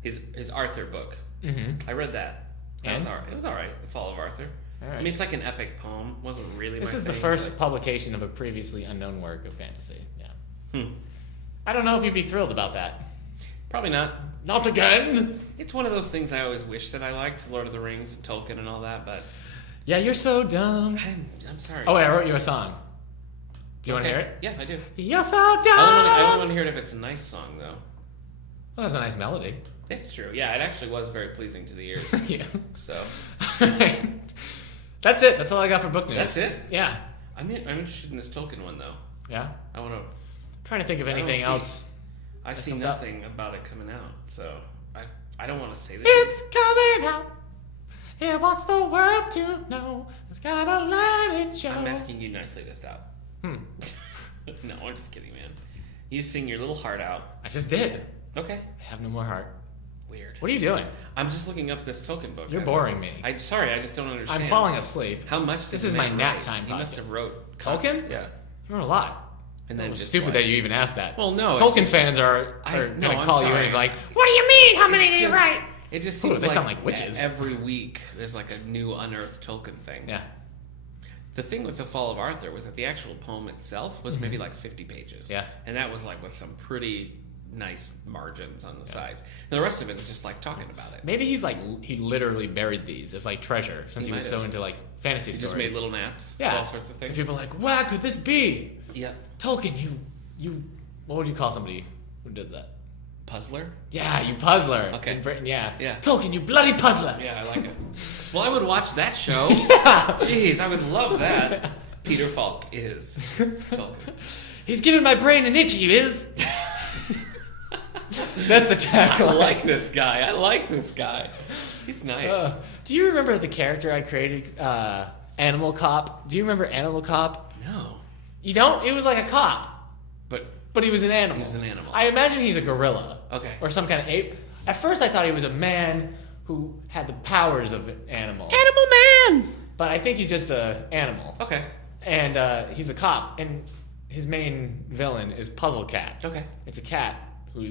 his Arthur book. Mm-hmm. I read that. It was all right. The Fall of Arthur. All right. I mean, it's like an epic poem. Wasn't really. This my is the thing, first but... publication of a previously unknown work of fantasy. Yeah. Hmm. I don't know if you'd be thrilled about that. Probably not. Not again. It's one of those things I always wish that I liked, Lord of the Rings, and Tolkien, and all that. But yeah, you're so dumb. I'm sorry. Oh wait, I wrote you a song. Do you want to hear it? Yeah, I do. You're so dumb. I only want to hear it if it's a nice song, though. Well, that's a nice melody. It's true. Yeah, it actually was very pleasing to the ears. Yeah. So. That's it. That's all I got for book news. That's it? Yeah. I'm interested in this Tolkien one, though. Yeah? I want to... Trying to think of anything else. I see nothing about it coming out, so I don't want to say this. It's coming out. It wants the world to know. It's gotta let it show. I'm asking you nicely to stop. No, I'm just kidding, man. You sing your little heart out. I just did. Okay. I have no more heart. Weird. What are you doing? I'm just looking up this Tolkien book. You're boring me. Sorry, I just don't understand. I'm falling asleep. How much did This the is my man nap write? time He must podcast. have wrote... Tolkien? Yeah. You wrote a lot. And then It's just stupid like, that you even asked that. Well, no. Tolkien fans are going to call you in and be like, what do you mean? How many did you write? It just Ooh, seems they like, sound like witches. Every week there's like a new unearthed Tolkien thing. Yeah. The thing with The Fall of Arthur was that the actual poem itself was maybe like 50 pages. Yeah. And that was like with some pretty nice margins on the sides. And the rest of it is just like talking about it. Maybe he literally buried these as like treasure since he was so into like fantasy He stories. just made little naps. Yeah. All sorts of things. And people are like, what could this be? Yeah. Tolkien, you, what would you call somebody who did that? Puzzler? Yeah, you puzzler. Okay. In Britain, yeah. Yeah. Tolkien, you bloody puzzler. Yeah, I like it. Well, I would watch that show. Yeah. Jeez, I would love that. Peter Falk is Tolkien. He's giving my brain an itch, he is. That's the tagline. I like this guy. He's nice. Do you remember the character I created, Animal Cop? Do you remember Animal Cop? No. You don't? It was like a cop. But he was an animal. He was an animal. I imagine he's a gorilla. Okay. Or some kind of ape. At first I thought he was a man who had the powers of an animal. Animal Man! But I think he's just an animal. Okay. And he's a cop. And his main villain is Puzzle Cat. Okay. It's a cat who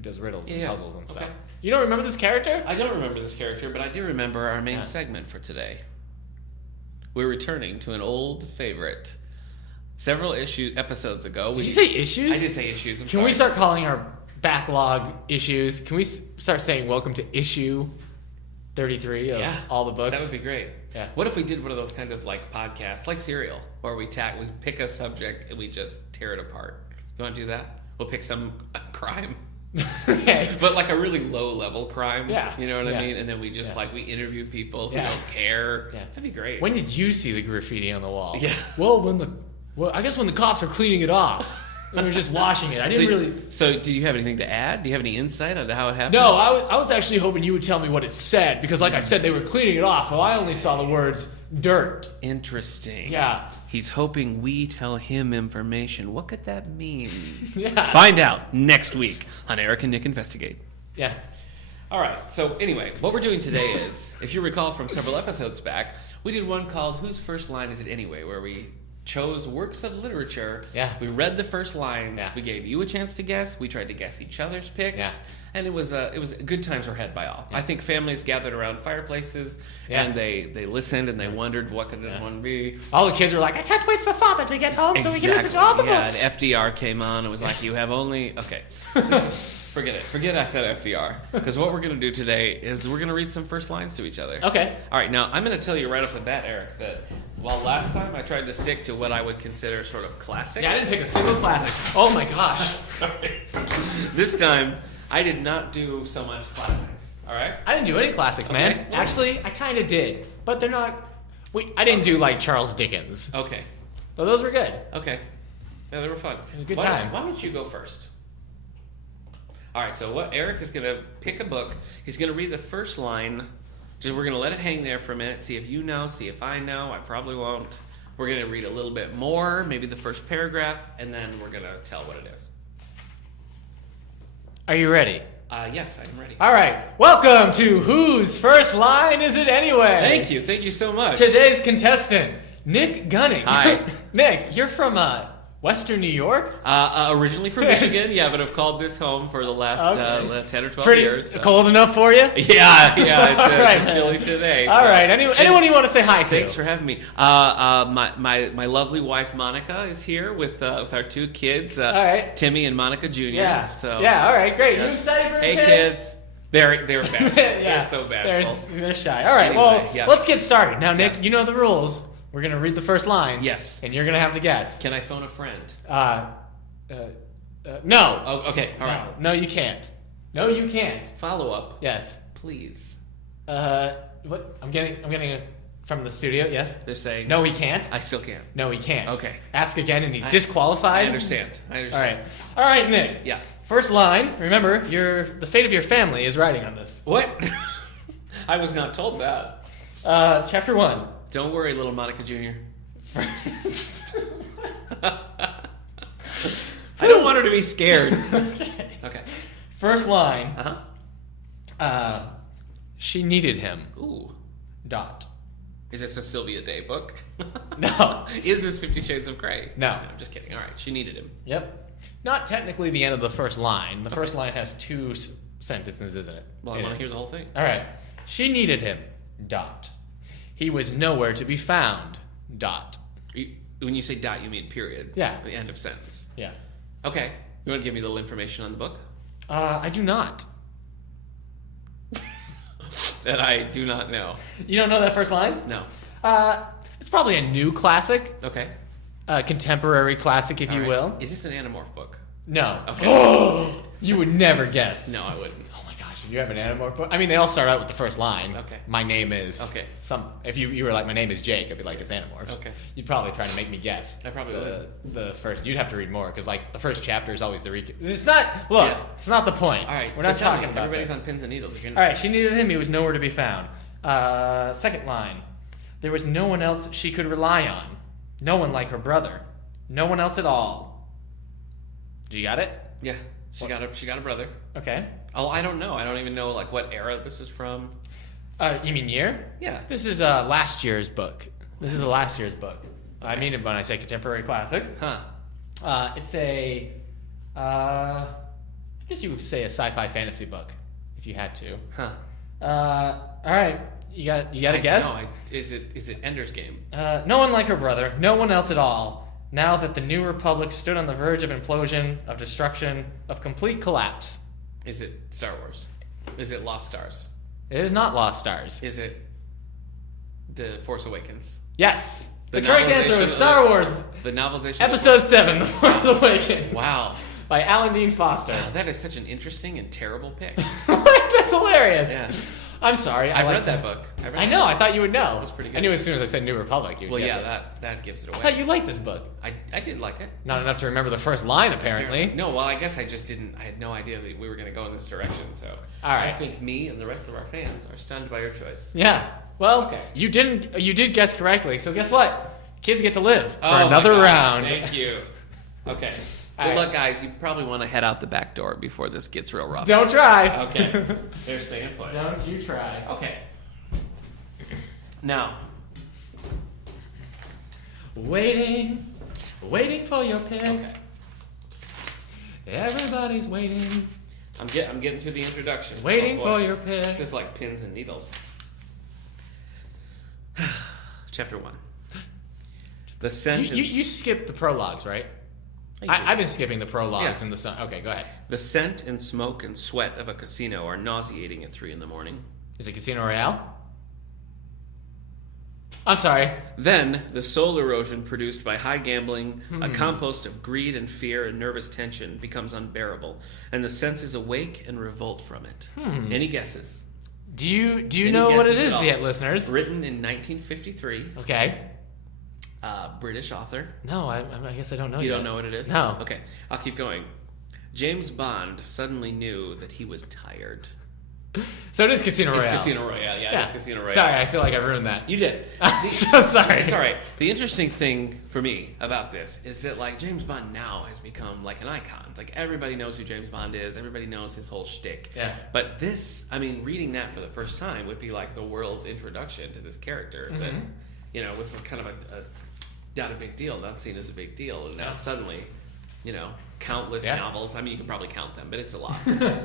does riddles and puzzles and stuff. Okay. You don't remember this character? I don't remember this character, but I do remember our main segment for today. We're returning to an old favorite. Several episodes ago. Did you say issues? I did say issues. Can we start calling our backlog issues? Can we start saying welcome to issue 33 of all the books? That would be great. Yeah. What if we did one of those kind of like podcasts, like Serial, where we pick a subject and we just tear it apart? You want to do that? We'll pick some crime. Okay. But like a really low level crime. Yeah. You know what I mean? And then we just we interview people who don't care. Yeah. That'd be great. When did you see the graffiti on the wall? Yeah. Well, I guess when the cops were cleaning it off. We were just washing it. I didn't really... So, do you have anything to add? Do you have any insight into how it happened? No, I was actually hoping you would tell me what it said, because like I said, they were cleaning it off, so I only saw the words dirt. Interesting. Yeah. He's hoping we tell him information. What could that mean? Yeah. Find out next week on Eric and Nick Investigate. Yeah. All right. So anyway, what we're doing today is, if you recall from several episodes back, we did one called "Whose First Line Is It Anyway?" where we chose works of literature. Yeah. We read the first lines. Yeah. We gave you a chance to guess. We tried to guess each other's picks. Yeah. And it was good times were had by all. Yeah. I think families gathered around fireplaces and they listened and they wondered what could this one be. All the kids were like, I can't wait for Father to get home so we can listen to all the books. And FDR came on and was like, you have only... Okay. Forget it. Forget I said FDR. Because what we're going to do today is we're going to read some first lines to each other. Okay. All right. Now, I'm going to tell you right off the bat, Eric, that while last time I tried to stick to what I would consider sort of classic. Yeah, I didn't pick a single classic. Oh my gosh. Sorry. This time, I did not do so much classics. All right? I didn't do any classics, man. Okay. Actually, I kind of did. But they're not... I didn't do, like, Charles Dickens. Okay. Though those were good. Okay. Yeah, they were fun. It was a good time. Why don't you go first? All right, so what Eric is going to pick a book. He's going to read the first line. We're going to let it hang there for a minute, see if you know, see if I know. I probably won't. We're going to read a little bit more, maybe the first paragraph, and then we're going to tell what it is. Are you ready? Yes, I'm ready. All right. Welcome to Whose First Line Is It Anyway? Thank you. Thank you so much. Today's contestant, Nick Gunning. Hi. Nick, you're from Western New York? Originally from Michigan, yeah, but I've called this home for the last 10 or 12 years. So. Cold enough for you? Yeah, it's right. chilly today. All right. Anyone you want to say hi to? Thanks for having me. My lovely wife Monica is here with our two kids, all right. Timmy and Monica Jr. Yeah. So yeah. All right. Great. Yeah. You excited for Hey kids? They're bad. Yeah. They're so bashful. They're shy. All right. Anyway, Let's get started. Now, Nick, you know the rules. We're gonna read the first line. Yes. And you're gonna have to guess. Can I phone a friend? No. Oh, okay. All right. No, you can't. No, you can't. Follow up. Yes. Please. What? I'm getting from the studio. Yes. They're saying no, he can't. I still can't. No, he can't. Okay. Ask again, and he's disqualified. I understand. All right, Nick. Yeah. First line. Remember, the fate of your family is riding on this. What? I was not told that. Chapter 1. Don't worry, little Monica Jr. I don't want her to be scared. Okay. First line. Uh-huh. She needed him. Ooh. Dot. Is this a Sylvia Day book? No. Is this 50 Shades of Grey? No. I'm just kidding. All right. She needed him. Yep. Not technically the end of the first line. The first line has two sentences, isn't it? Well, I want to hear the whole thing. All right. She needed him. Dot. He was nowhere to be found. Dot. When you say dot, you mean period. Yeah. The end of sentence. Yeah. Okay. You want to give me a little information on the book? I do not. That I do not know. You don't know that first line? No. It's probably a new classic. Okay. Contemporary classic, if you will. Is this an Animorph book? No. Okay. You would never guess. No, I wouldn't. Oh my gosh, you have an Animorph book? I mean, they all start out with the first line. Okay. My name is... Okay. If you were like, my name is Jake, I'd be like, it's Animorphs. Okay. You'd probably try to make me guess. I probably would. The first... You'd have to read more, because like, the first chapter is always the... It's not... Look, It's not the point. All right. We're not talking about Everybody's that. on pins and needles. All right, she needed him. He was nowhere to be found. Second line. There was no one else she could rely on. No one like her brother. No one else at all. You got it? Yeah. She got a brother. Okay. Oh, I don't know. I don't even know like what era this is from. You mean year? Yeah. This is last year's book. This is a last year's book. Okay. I mean it when I say contemporary classic. Huh. It's a... I guess you would say a sci-fi fantasy book, if you had to. Huh. All right. You got a guess? No, is it Ender's Game? No one like her brother. No one else at all. Now that the New Republic stood on the verge of implosion, of destruction, of complete collapse. Is it Star Wars? Is it Lost Stars? It is not Lost Stars. Is it The Force Awakens? Yes. The correct answer is Star Wars. The novelization. Episode 7, The Force Awakens. Wow. By Alan Dean Foster. Wow, that is such an interesting and terrible pick. That's hilarious. Yeah. I'm sorry. I've read that book. I know. I thought you would know. It was pretty good. I knew as soon as I said New Republic, you would guess it. That gives it away. I thought you liked this book. I did like it. Not enough to remember the first line, apparently. No, well, I guess I just didn't. I had no idea that we were going to go in this direction. So, all right. I think me and the rest of our fans are stunned by your choice. Yeah. Well, okay. You did guess correctly. So guess what? Kids get to live for another round. Thank you. Okay. Good luck, guys. You probably want to head out the back door before this gets real rough. Don't try. Okay. They're staying put. Don't you try. Okay. Now, Waiting for your pick. Okay. Everybody's waiting. I'm getting through the introduction. Waiting for your pick. This is like pins and needles. Chapter 1. The scent. You skipped the prologues, right? I've been skipping the prologues in the sun. Okay, go ahead. The scent and smoke and sweat of a casino are nauseating at 3 a.m. Is it Casino Royale? I'm sorry. Then, the soul erosion produced by high gambling, a compost of greed and fear and nervous tension, becomes unbearable, and the senses awake and revolt from it. Any guesses? Do you know what it is yet, listeners? Written in 1953. Okay. British author. No, I guess I don't know. You don't know what it is? No. Okay, I'll keep going. James Bond suddenly knew that he was tired. So it is Casino Royale. It's Casino Royale, yeah. It's Casino Royale. Sorry, I feel like I ruined that. You did. I'm so sorry. It's all right. The interesting thing for me about this is that, like, James Bond now has become, like, an icon. Like, everybody knows who James Bond is. Everybody knows his whole shtick. Yeah. But this, I mean, reading that for the first time would be, like, the world's introduction to this character that, you know, was kind of not a big deal, not seen as a big deal. And now suddenly, you know, countless novels. I mean, you can probably count them, but it's a lot.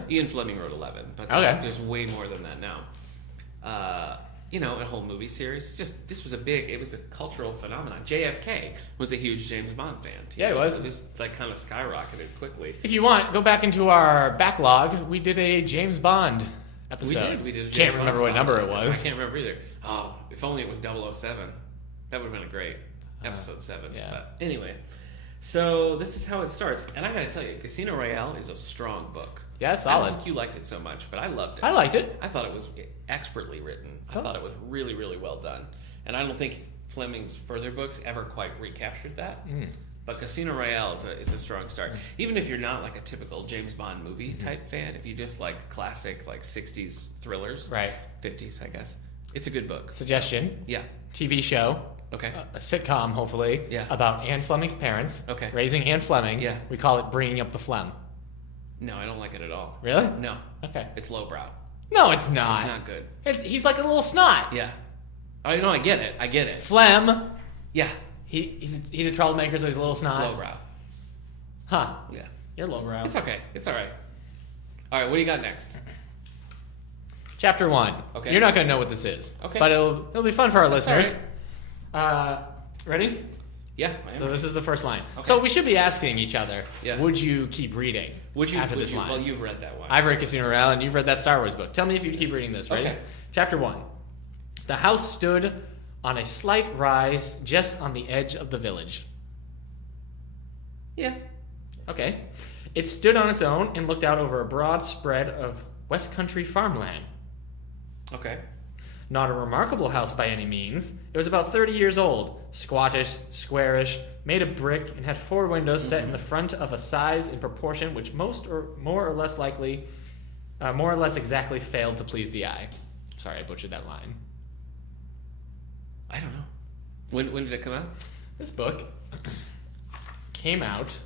Ian Fleming wrote 11, but there's way more than that now. You know, a whole movie series. It's just, it was a cultural phenomenon. JFK was a huge James Bond fan. Yeah, he was. This like kind of skyrocketed quickly. If you want, go back into our backlog. We did a James Bond episode. We did a James Can't Bond remember what number it was. I can't remember either. Oh, if only it was 007. That would have been a great episode 7. Yeah. But anyway. So this is how it starts, and I gotta tell you, Casino Royale is a strong book. Yeah, it's solid. I don't think you liked it so much, but I loved it. I liked it. I thought it was expertly written. I thought it was really, really well done, and I don't think Fleming's further books ever quite recaptured that. But Casino Royale is a strong start. Even if you're not like a typical James Bond movie type fan, if you just like classic like 60s thrillers, Right. 50s, I guess, it's a good book. Suggestion. So, yeah. TV show. Okay. A sitcom, hopefully. Yeah. About Anne Fleming's parents. Okay. Raising Anne Fleming. Yeah. We call it Bringing Up the Phlegm. No, I don't like it at all. Really? No. Okay. It's lowbrow. No, it's not. It's not good. He's like a little snot. Yeah. Oh, no, I get it. Phlegm. Yeah. He's a troublemaker, so he's a little snot. Lowbrow. Huh. Yeah. You're lowbrow. It's okay. It's all right. All right, what do you got next? Chapter 1. Okay. You're not going to know what this is. Okay. But it'll be fun for our listeners. All Ready? Yeah. So this is the first line. Okay. So we should be asking each other, Yeah. would you keep reading after this line? Well, you've read that one. I've read Casino Royale, and you've read that Star Wars book. Tell me if you'd keep reading this, right? Okay. Chapter 1. The house stood on a slight rise just on the edge of the village. Yeah. Okay. It stood on its own and looked out over a broad spread of West Country farmland. Okay. Not a remarkable house by any means. It was about 30 years old, squattish, squarish, made of brick, and had 4 windows set in the front of a size and proportion which more or less exactly failed to please the eye. Sorry, I butchered that line. I don't know. When did it come out? This book came out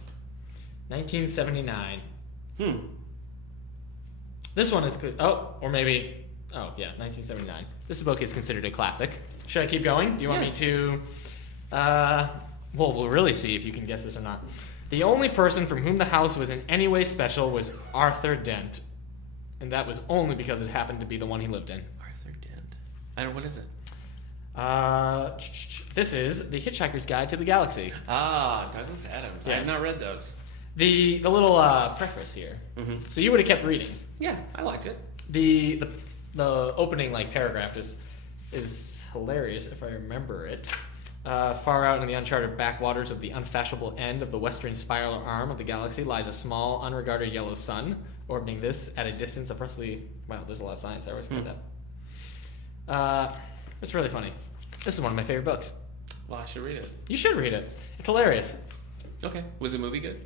1979. This one is... or maybe... Oh, yeah, 1979. This book is considered a classic. Should I keep going? Do you want me to... well, we'll really see if you can guess this or not. The only person from whom the house was in any way special was Arthur Dent. And that was only because it happened to be the one he lived in. Arthur Dent. I don't know. What is it? This is The Hitchhiker's Guide to the Galaxy. Ah, Douglas Adams. Yes. I have not read those. The little preface here. So you would have kept reading. Yeah, I liked it. The opening paragraph is hilarious if I remember it. Far out in the uncharted backwaters of the unfashionable end of the western spiral arm of the galaxy lies a small, unregarded yellow sun, orbiting this at a distance of roughly... Wow, there's a lot of science. I always forget that. It's really funny. This is one of my favorite books. Well, I should read it. You should read it. It's hilarious. Okay. Was the movie good?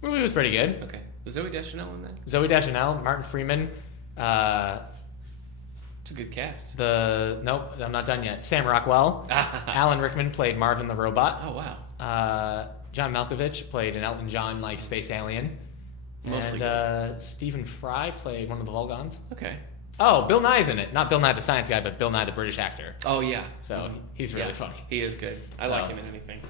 The movie was pretty good. Okay. Was Zooey Deschanel in that? Zooey Deschanel, Martin Freeman. It's a good cast. Nope, I'm not done yet. Sam Rockwell. Alan Rickman played Marvin the robot. Oh, wow. John Malkovich played an Elton John space alien. Mostly and Stephen Fry played one of the Volgons. Okay. Oh, Bill Nye's in it. Not Bill Nye the Science Guy, but Bill Nye the British actor. Oh, yeah. So he's really funny. He is good. I like him in anything.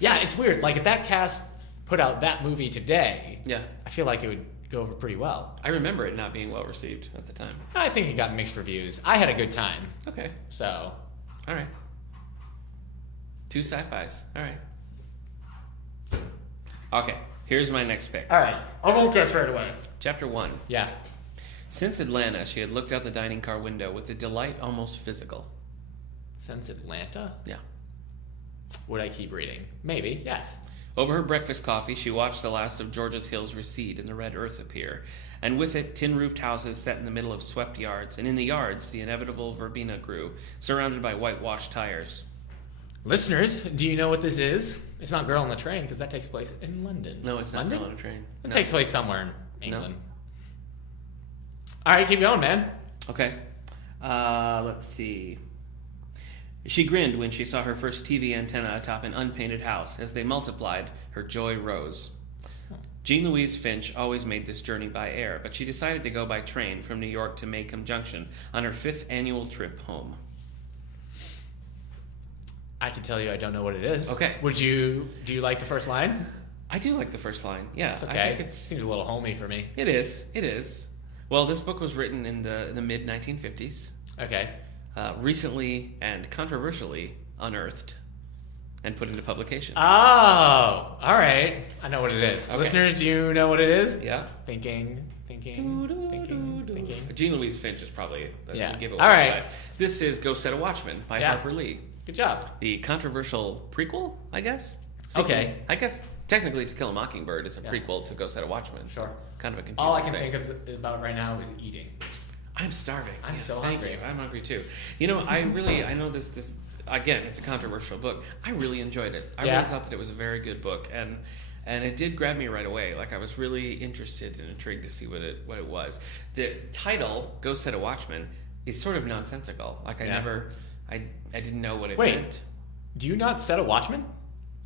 Yeah, it's weird. Like, if that cast put out that movie today, yeah, I feel like it would go over pretty well. I remember it not being well received at the time. I think it got mixed reviews. I had a good time. Okay. So. All right. 2 sci-fis. All right. Okay, here's my next pick. All right. I won't guess right away. Chapter 1. Yeah. Since Atlanta, she had looked out the dining car window with a delight almost physical. Since Atlanta? Yeah. Would I keep reading? Maybe, yes. Over her breakfast coffee, she watched the last of Georgia's hills recede and the red earth appear, and with it, tin-roofed houses set in the middle of swept yards, and in the yards, the inevitable verbena grew, surrounded by whitewashed tires. Listeners, do you know what this is? It's not Girl on the Train, because that takes place in London. No, it's not London? Girl on a Train. It takes place somewhere in England. No. All right, keep going, man. Okay. Let's see. She grinned when she saw her first TV antenna atop an unpainted house. As they multiplied, her joy rose. Jean Louise Finch always made this journey by air, but she decided to go by train from New York to Maycomb Junction on her 5th annual trip home. I can tell you I don't know what it is. Okay. Do you like the first line? I do like the first line. Yeah. It's okay. I think it seems a little homey for me. It is. Well, this book was written in the mid-1950s. Okay. Recently and controversially unearthed and put into publication. Oh, all right. I know what it is. Okay. Listeners, do you know what it is? Yeah. Thinking. Jean Louise Finch is probably the giveaway. All right. This is Go Set a Watchman by Harper Lee. Good job. The controversial prequel, I guess? Okay. I guess technically To Kill a Mockingbird is a prequel to Go Set a Watchman. Sure. Kind of a confusing All I can thing. think of about right now is eating. I'm starving. I'm so thank hungry. you. I'm hungry too. You know, I know this again, it's a controversial book. I really enjoyed it. I really thought that it was a very good book, and it did grab me right away. Like, I was really interested and intrigued to see what it was. The title, Go Set a Watchman, is sort of nonsensical. Like, I didn't know what it meant. Do you not set a watchman?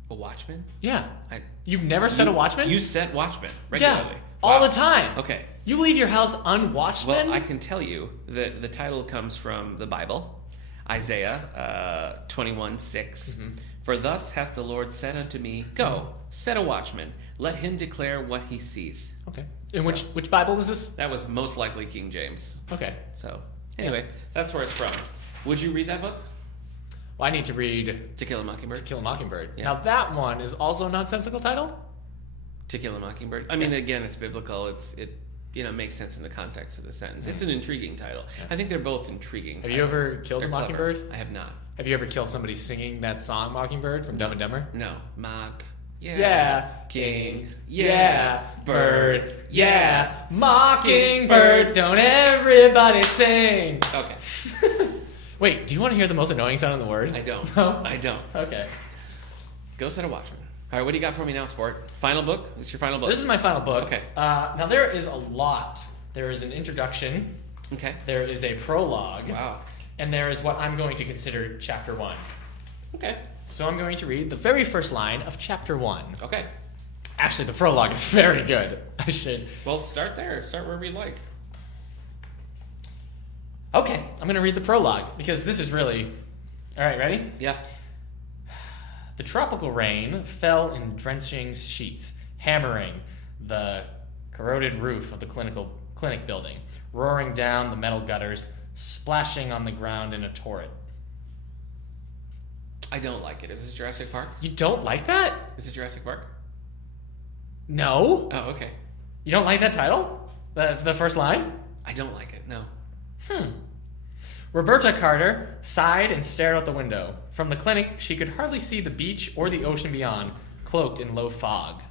A watchman? Yeah. You've never set a watchman? You set watchmen regularly. Yeah, all the time. Okay. You leave your house unwatched. Well, I can tell you that the title comes from the Bible, Isaiah 21:6. Mm-hmm. For thus hath the Lord said unto me, Go, set a watchman, let him declare what he seeth. Okay. And which Bible is this? That was most likely King James. Okay. So, anyway, that's where it's from. Would you read that book? Well, I need to read To Kill a Mockingbird. To Kill a Mockingbird. Yeah. Now, that one is also a nonsensical title? To Kill a Mockingbird. I mean, again, it's biblical. It makes sense in the context of the sentence. It's an intriguing title. Yeah. I think they're both intriguing Have titles. you ever killed a mockingbird? Clever. I have not. Have you ever killed somebody singing that song Mockingbird from Dumb and Dumber? No. Mock. Yeah. King. Yeah. Bird. Yeah. Mockingbird. Don't everybody sing. Okay. Wait, do you want to hear the most annoying sound in the word? I don't. No? I don't. Okay. Go Set a Watchman. All right, what do you got for me now, Sport? Final book? This is your final book? This is my final book. Okay. Now, there is a lot. There is an introduction. Okay. There is a prologue. Wow. And there is what I'm going to consider chapter 1. Okay. So I'm going to read the very first line of chapter 1. Okay. Actually, the prologue is very good. I should. Well, start there. Start wherever you like. Okay, I'm going to read the prologue because this is really... All right, ready? Yeah. The tropical rain fell in drenching sheets, hammering the corroded roof of the clinic building, roaring down the metal gutters, splashing on the ground in a torrent. I don't like it. Is this Jurassic Park? You don't like that? Is it Jurassic Park? No. Oh, okay. You don't like that title? The first line? I don't like it, no. Roberta Carter sighed and stared out the window. From the clinic, she could hardly see the beach or the ocean beyond, cloaked in low fog.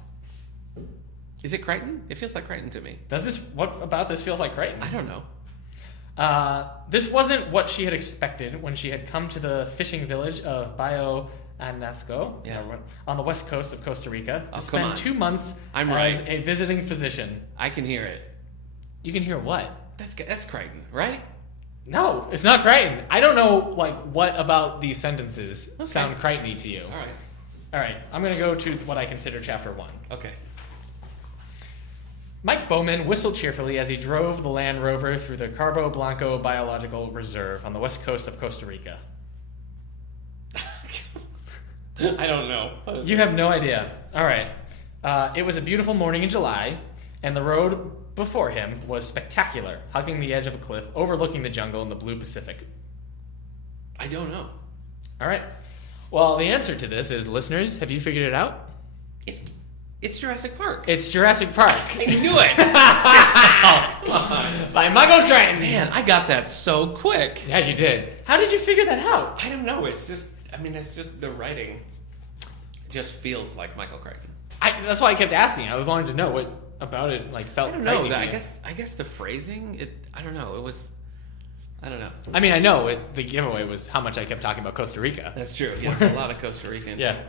Is it Crichton? It feels like Crichton to me. What about this feels like Crichton? I don't know. This wasn't what she had expected when she had come to the fishing village of Bayo Anasco on the west coast of Costa Rica to spend 2 months as a visiting physician. I can hear it. You can hear what? That's Crichton, right? No, it's not Crichton. I don't know, what about these sentences sound Crichton-y to you. All right. I'm going to go to what I consider chapter 1. Okay. Mike Bowman whistled cheerfully as he drove the Land Rover through the Cabo Blanco Biological Reserve on the west coast of Costa Rica. I don't know. You have no idea. All right. It was a beautiful morning in July, and the road before him was spectacular, hugging the edge of a cliff, overlooking the jungle and the blue Pacific. I don't know. All right. Well, the answer to this is, listeners, have you figured it out? It's Jurassic Park. It's Jurassic Park. I knew it. By Michael Crichton. Man, I got that so quick. Yeah, you did. How did you figure that out? I don't know. It's just the writing just feels like Michael Crichton. That's why I kept asking. I was wanting to know what about it felt. I don't know. I guess the phrasing. I don't know. It was. I don't know. I mean, I know the giveaway was how much I kept talking about Costa Rica. That's true. Yeah, there's a lot of Costa Rican. Yeah.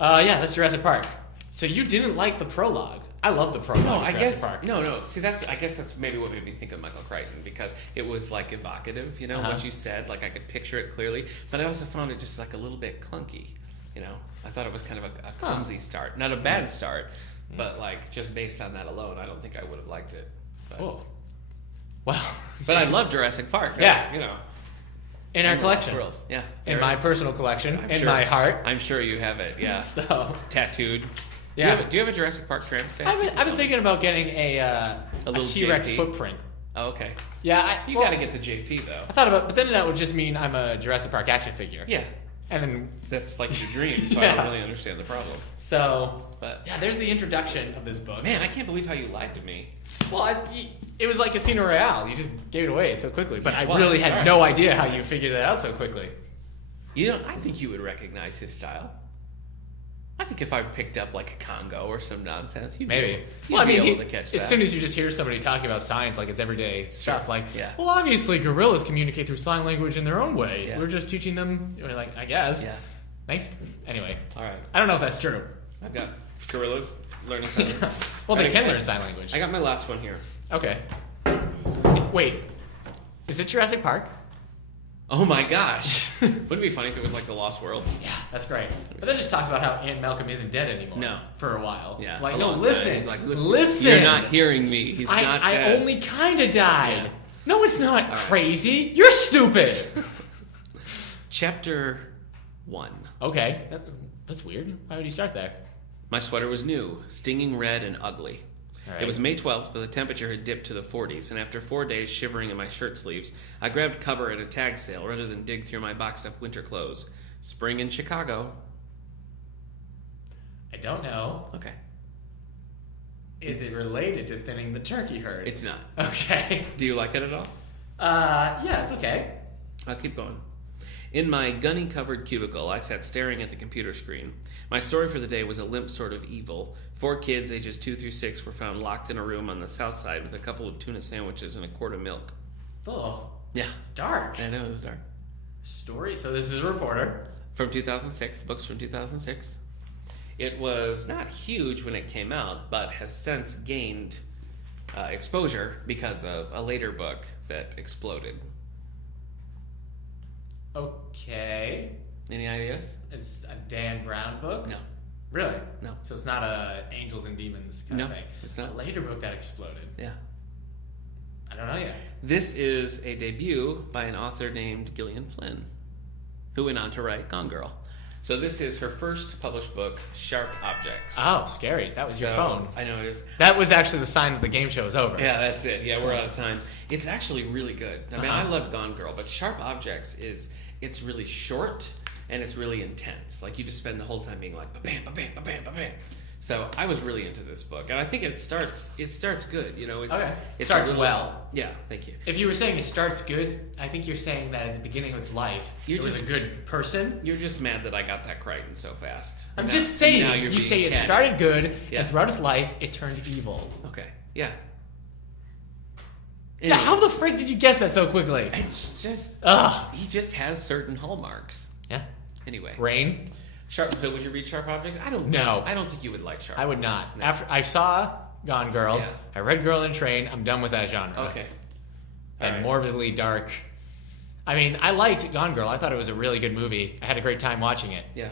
Yeah, that's Jurassic Park. So you didn't like the prologue. I love the prologue of Jurassic Park. No. See, I guess that's maybe what made me think of Michael Crichton, because it was like evocative, what you said. Like I could picture it clearly, but I also found it just like a little bit clunky. I thought it was kind of a clumsy start, not a bad start, but like just based on that alone, I don't think I would have liked it. But, well, but I love Jurassic Park. Yeah, in our collection. World. Yeah, in my personal collection, my heart. I'm sure you have it. Yeah, so tattooed. Yeah. Do you have a Jurassic Park tramp stamp? I've been thinking about getting a little T-Rex JP. footprint. Oh, okay. Yeah, you got to get the JP though. I thought about, but then that would just mean I'm a Jurassic Park action figure. Yeah. And then that's like your dream, so I don't really understand the problem. So, there's the introduction of this book. Man, I can't believe how you lied to me. Well, it was like Casino Royale. You just gave it away so quickly. But I really had no idea how you figured that out so quickly. I think you would recognize his style. I think if I picked up like a Congo or some nonsense, you'd be able to catch that. As soon as you just hear somebody talking about science like it's everyday stuff, like, yeah. Well, obviously gorillas communicate through sign language in their own way. Yeah. We're just teaching them, like, I guess. Yeah. Nice. Anyway. All right. I don't know if that's true. I've got gorillas learning sign language. Well, they can learn sign language. I got my last one here. Okay. Wait. Is it Jurassic Park? Oh my gosh. Wouldn't it be funny if it was like The Lost World? Yeah, that's great. But that just talks about how Aunt Malcolm isn't dead anymore. No. For a while. Yeah. Like, no, listen. He's like, listen. You're not hearing me. He's not dead. I only kind of died. Yeah. No, it's not crazy. You're stupid. Chapter 1. Okay. That's weird. Why would you start there? My sweater was new, stinging red and ugly. Right. It was May 12th, but the temperature had dipped to the 40s, and after 4 days shivering in my shirt sleeves, I grabbed cover at a tag sale rather than dig through my boxed-up winter clothes. Spring in Chicago. I don't know. Okay. Is it related to thinning the turkey herd? It's not. Okay. Do you like it at all? Yeah, it's okay. I'll keep going. In my gunny-covered cubicle, I sat staring at the computer screen. My story for the day was a limp sort of evil. 4 kids, ages 2 through 6, were found locked in a room on the south side with a couple of tuna sandwiches and a quart of milk. Oh. Yeah. It's dark. I know, it's dark. Story? So this is a reporter. From 2006. The book's from 2006. It was not huge when it came out, but has since gained exposure because of a later book that exploded. Okay. Any ideas? It's a Dan Brown book? No. Really? No. So it's not a Angels and Demons kind of thing? It's not. A later book that exploded. Yeah. I don't know yet. This is a debut by an author named Gillian Flynn, who went on to write Gone Girl. So this is her first published book, Sharp Objects. Oh, scary. That was your phone. I know it is. That was actually the sign that the game show was over. Yeah, that's it. Yeah, we're out of time. It's actually really good. I mean, I loved Gone Girl, but Sharp Objects it's really short and it's really intense. Like, you just spend the whole time being like, ba-bam, ba-bam, ba-bam, ba-bam. So I was really into this book, and I think it starts good. It starts well. Yeah, thank you. If you were saying it starts good, I think you're saying that at the beginning of its life, it was a good person. You're just mad that I got that Crichton so fast. I'm just saying, you say it started good, and throughout its life, it turned evil. Okay, yeah. Anyway. Yeah, how the frick did you guess that so quickly? It's just, he just has certain hallmarks. Yeah. Anyway. Rain. So would you read Sharp Objects? I don't think you would like Sharp Objects. I would not. No. After I saw Gone Girl, I read Girl in a Train, I'm done with that genre. Okay. And morbidly dark. I mean, I liked Gone Girl. I thought it was a really good movie. I had a great time watching it. Yeah.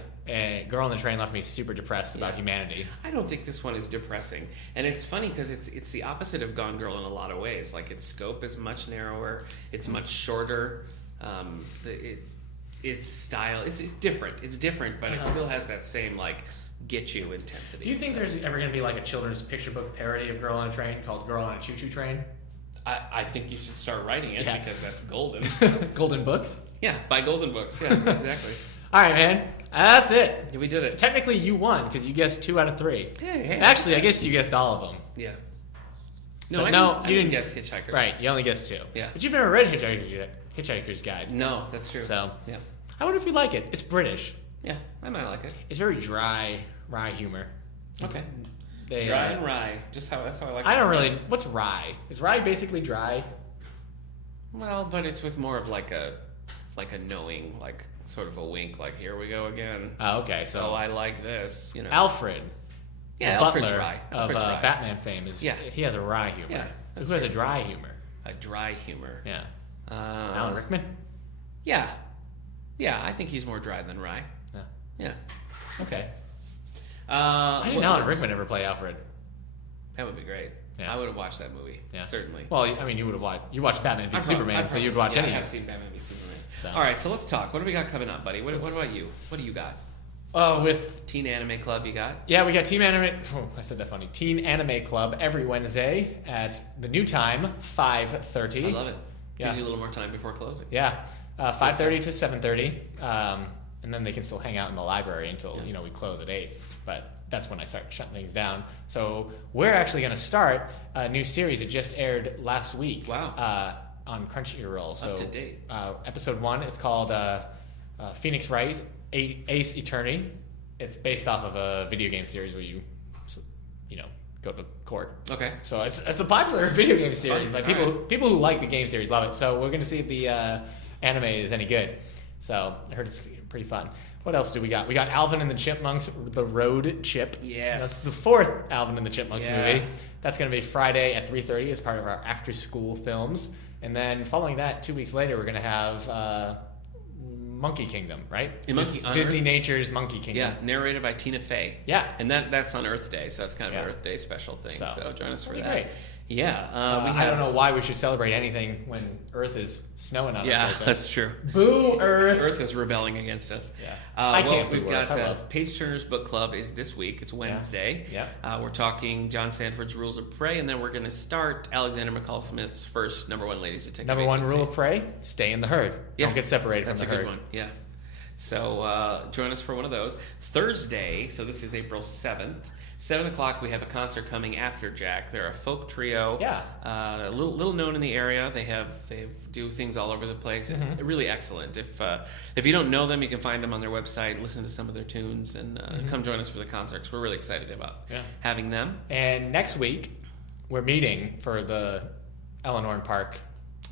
Girl on the Train left me super depressed about humanity. I don't think this one is depressing, and it's funny because it's the opposite of Gone Girl in a lot of ways. Like its scope is much narrower, it's much shorter. Its style, it's different. It's different, but it still has that same like get you intensity. Do you think there's ever going to be like a children's picture book parody of Girl on a Train called Girl on a Choo Choo Train? I think you should start writing it because that's golden. Golden Books? Yeah, by Golden Books. Yeah, exactly. All right, man. That's it. We did it. Technically, you won because you guessed 2 out of 3. Yeah. Actually, I guess you guessed all of them. Yeah. No, I didn't guess Hitchhikers. Right, you only guessed 2. Yeah. But you've never read Hitchhiker's Guide. No, that's true. So, yeah. I wonder if you like it. It's British. Yeah, I might like it. It's very dry humor. Okay. They, dry and rye. That's how I like it. I don't really... What's rye? Is rye basically dry? Well, but it's with more of like a knowing, like sort of a wink, like here we go again. Oh, okay. So I like this, you know. Alfred. Yeah, the Alfred's butler rye. of Rye. Batman fame is. Yeah. He has a rye humor. Yeah. Who has a dry humor? A dry humor. Yeah. Alan Rickman. Yeah. Yeah, I think he's more dry than rye. Yeah. Yeah. Okay. Why didn't Alan Rickman ever play Alfred? That would be great. Yeah. I would have watched that movie. Yeah. Certainly. Well, I mean, you would have watched. You watched Batman v Superman, so you'd watch any. I have seen Batman v Superman. So. All right, so let's talk. What do we got coming up, buddy? What about you? What do you got? With Teen Anime Club, you got? Yeah, we got Teen Anime. Oh, I said that funny. Teen Anime Club every Wednesday at the new time, 5:30. I love it. Gives you a little more time before closing. Yeah, 5:30 to 7:30, and then they can still hang out in the library until we close at 8. But that's when I start shutting things down. So we're actually going to start a new series. It just aired last week. Wow. On Crunchyroll. So up to date. Episode 1 is called Phoenix Wright Ace Attorney. It's based off of a video game series where you go to court. Okay. So it's a popular video game series. Fun. Like people who like the game series love it. So we're going to see if the anime is any good. So I heard it's pretty fun. What else do we got? We got Alvin and the Chipmunks, The Road Chip. Yes. That's the 4th Alvin and the Chipmunks movie. That's going to be Friday at 3:30 as part of our after-school films. And then following that, 2 weeks later, we're going to have Monkey Kingdom, right? Disney Nature's Monkey Kingdom. Yeah, narrated by Tina Fey. Yeah. And that's on Earth Day, so that's kind of an Earth Day special thing. So join us for that. Great. Yeah. I don't know why we should celebrate anything when Earth is snowing on us like this. Yeah, that's true. Boo, Earth! Earth is rebelling against us. Yeah. I can't. We've got Page Turner's Book Club is this week. It's Wednesday. Yeah. We're talking John Sanford's Rules of Prey, and then we're going to start Alexander McCall Smith's first number 1 Ladies Detective Number 1 Agency. rule of Prey: stay in the herd. Yeah. Don't get separated from the herd. That's a good one. Yeah. So join us for one of those. Thursday, so this is April 7th, 7 o'clock, we have a concert coming after Jack. They're a folk trio. Yeah. A little known in the area. They do things all over the place. Mm-hmm. Really excellent. If you don't know them, you can find them on their website, listen to some of their tunes, and come join us for the concerts. We're really excited about having them. And next week, we're meeting for the Eleanor Park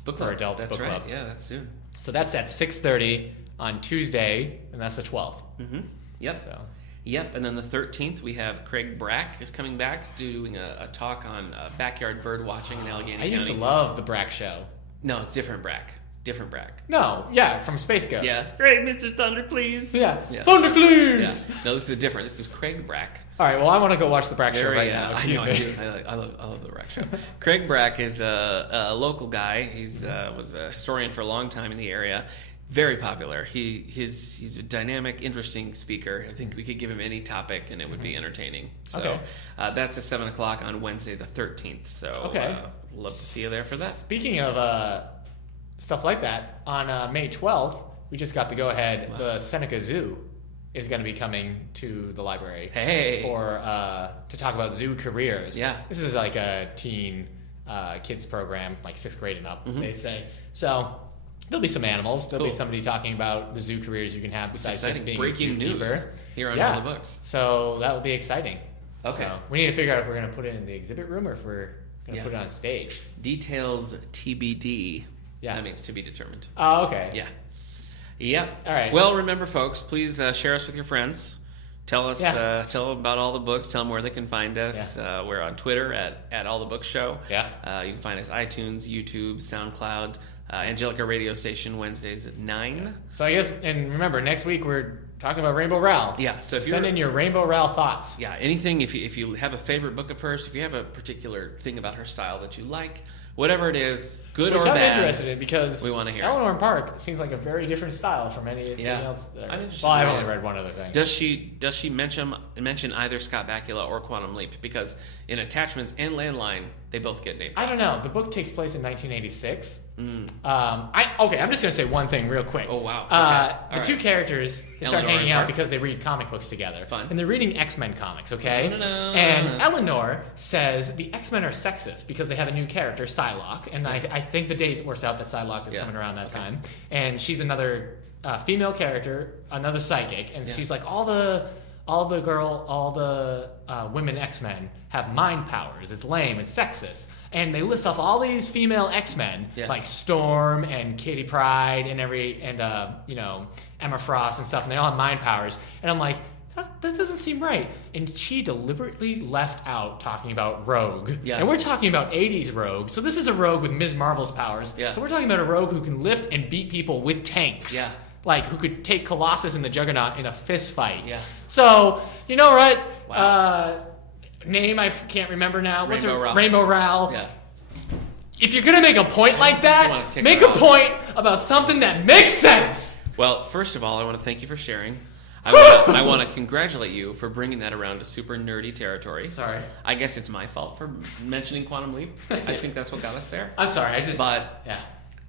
Book Club. for Adults That's Book right. Club. Yeah, that's soon. So that's at 6:30 on Tuesday, and that's the 12th. Mm-hmm. Yep. So. Yep, and then the 13th, we have Craig Brack is coming back, doing a talk on backyard bird watching in Allegheny County. I used to love the Brack Show. No, it's different Brack. Different Brack. No, yeah, from Space Ghost. Yeah. Great, Mr. Thunder, please. Yeah. Thunder, please. Yeah. No, this is different. This is Craig Brack. All right, well, I want to go watch the Brack Show right now. Excuse me. I love the Brack Show. Craig Brack is a local guy. He's was a historian for a long time in the area. Very popular. He's a dynamic, interesting speaker. I think we could give him any topic and it would be entertaining. So that's at 7 o'clock on Wednesday the 13th. So love to see you there for that. Speaking of stuff like that, on May 12th, we just got the go-ahead. Wow. The Seneca Zoo is going to be coming to the library for to talk about zoo careers. Yeah. This is like a teen kids program, like 6th grade and up, they say. So there'll be some animals. There'll be somebody talking about the zoo careers you can have besides just being breaking a zookeeper. News here on All the Books. So that will be exciting. Okay. So we need to figure out if we're going to put it in the exhibit room or if we're going to put it on stage. Details TBD. Yeah. That means to be determined. Oh, okay. Yeah. Yep. All right. Well, remember, folks, please share us with your friends. Tell us, tell them about All the Books. Tell them where they can find us. Yeah. We're on Twitter at All the Books Show. Yeah. You can find us iTunes, YouTube, SoundCloud. Angelica radio station Wednesdays at 9. So I guess, and remember, next week we're talking about Rainbow Rowell. Yeah, so if send in your Rainbow Rowell thoughts. Yeah, anything, if you have a favorite book of hers, if you have a particular thing about her style that you like, whatever it is, good or bad. I'm interested in because we want to hear Eleanor and Park seems like a very different style from anything else. I've only read one other thing. Does she mention either Scott Bakula or Quantum Leap? Because in Attachments and Landline, they both get named. I don't know. The book takes place in 1986. I'm just going to say one thing real quick. Oh, wow. The two characters start hanging out because they read comic books together. Fun. And they're reading X-Men comics, okay? No. And Eleanor says the X-Men are sexist because they have a new character, Psylocke. And I think the date works out that Psylocke is coming around that time. And she's another female character, another psychic. And she's like, all the women X-Men have mind powers. It's lame. It's sexist. And they list off all these female X-Men, like Storm and Kitty Pryde and Emma Frost and stuff, and they all have mind powers. And I'm like, that doesn't seem right. And she deliberately left out talking about Rogue. Yeah. And we're talking about 80s Rogue. So this is a Rogue with Ms. Marvel's powers. Yeah. So we're talking about a Rogue who can lift and beat people with tanks. Yeah. Like, who could take Colossus and the Juggernaut in a fist fight. Yeah. So, you know what? Wow. Name I can't remember now. What's Rainbow Rowell. Yeah. If you're gonna make a point like that, make a point about something that makes sense. Well, first of all, I want to thank you for sharing. I want to congratulate you for bringing that around to super nerdy territory. Sorry. I guess it's my fault for mentioning Quantum Leap. I think that's what got us there. I'm sorry.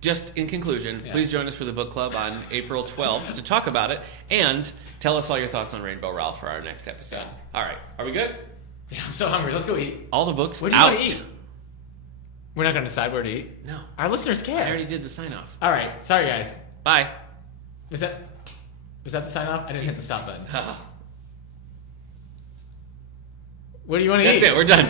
Just in conclusion, please join us for the book club on April 12th to talk about it and tell us all your thoughts on Rainbow Rowell for our next episode. Yeah. All right. Are we good? Yeah, I'm so hungry. Let's go eat. All the books what do you want to eat? We're not going to decide where to eat? No. Our listeners care. I already did the sign-off. All right. Sorry, guys. Bye. Was that the sign-off? I didn't hit the stop button. What do you want to eat? That's it. We're done.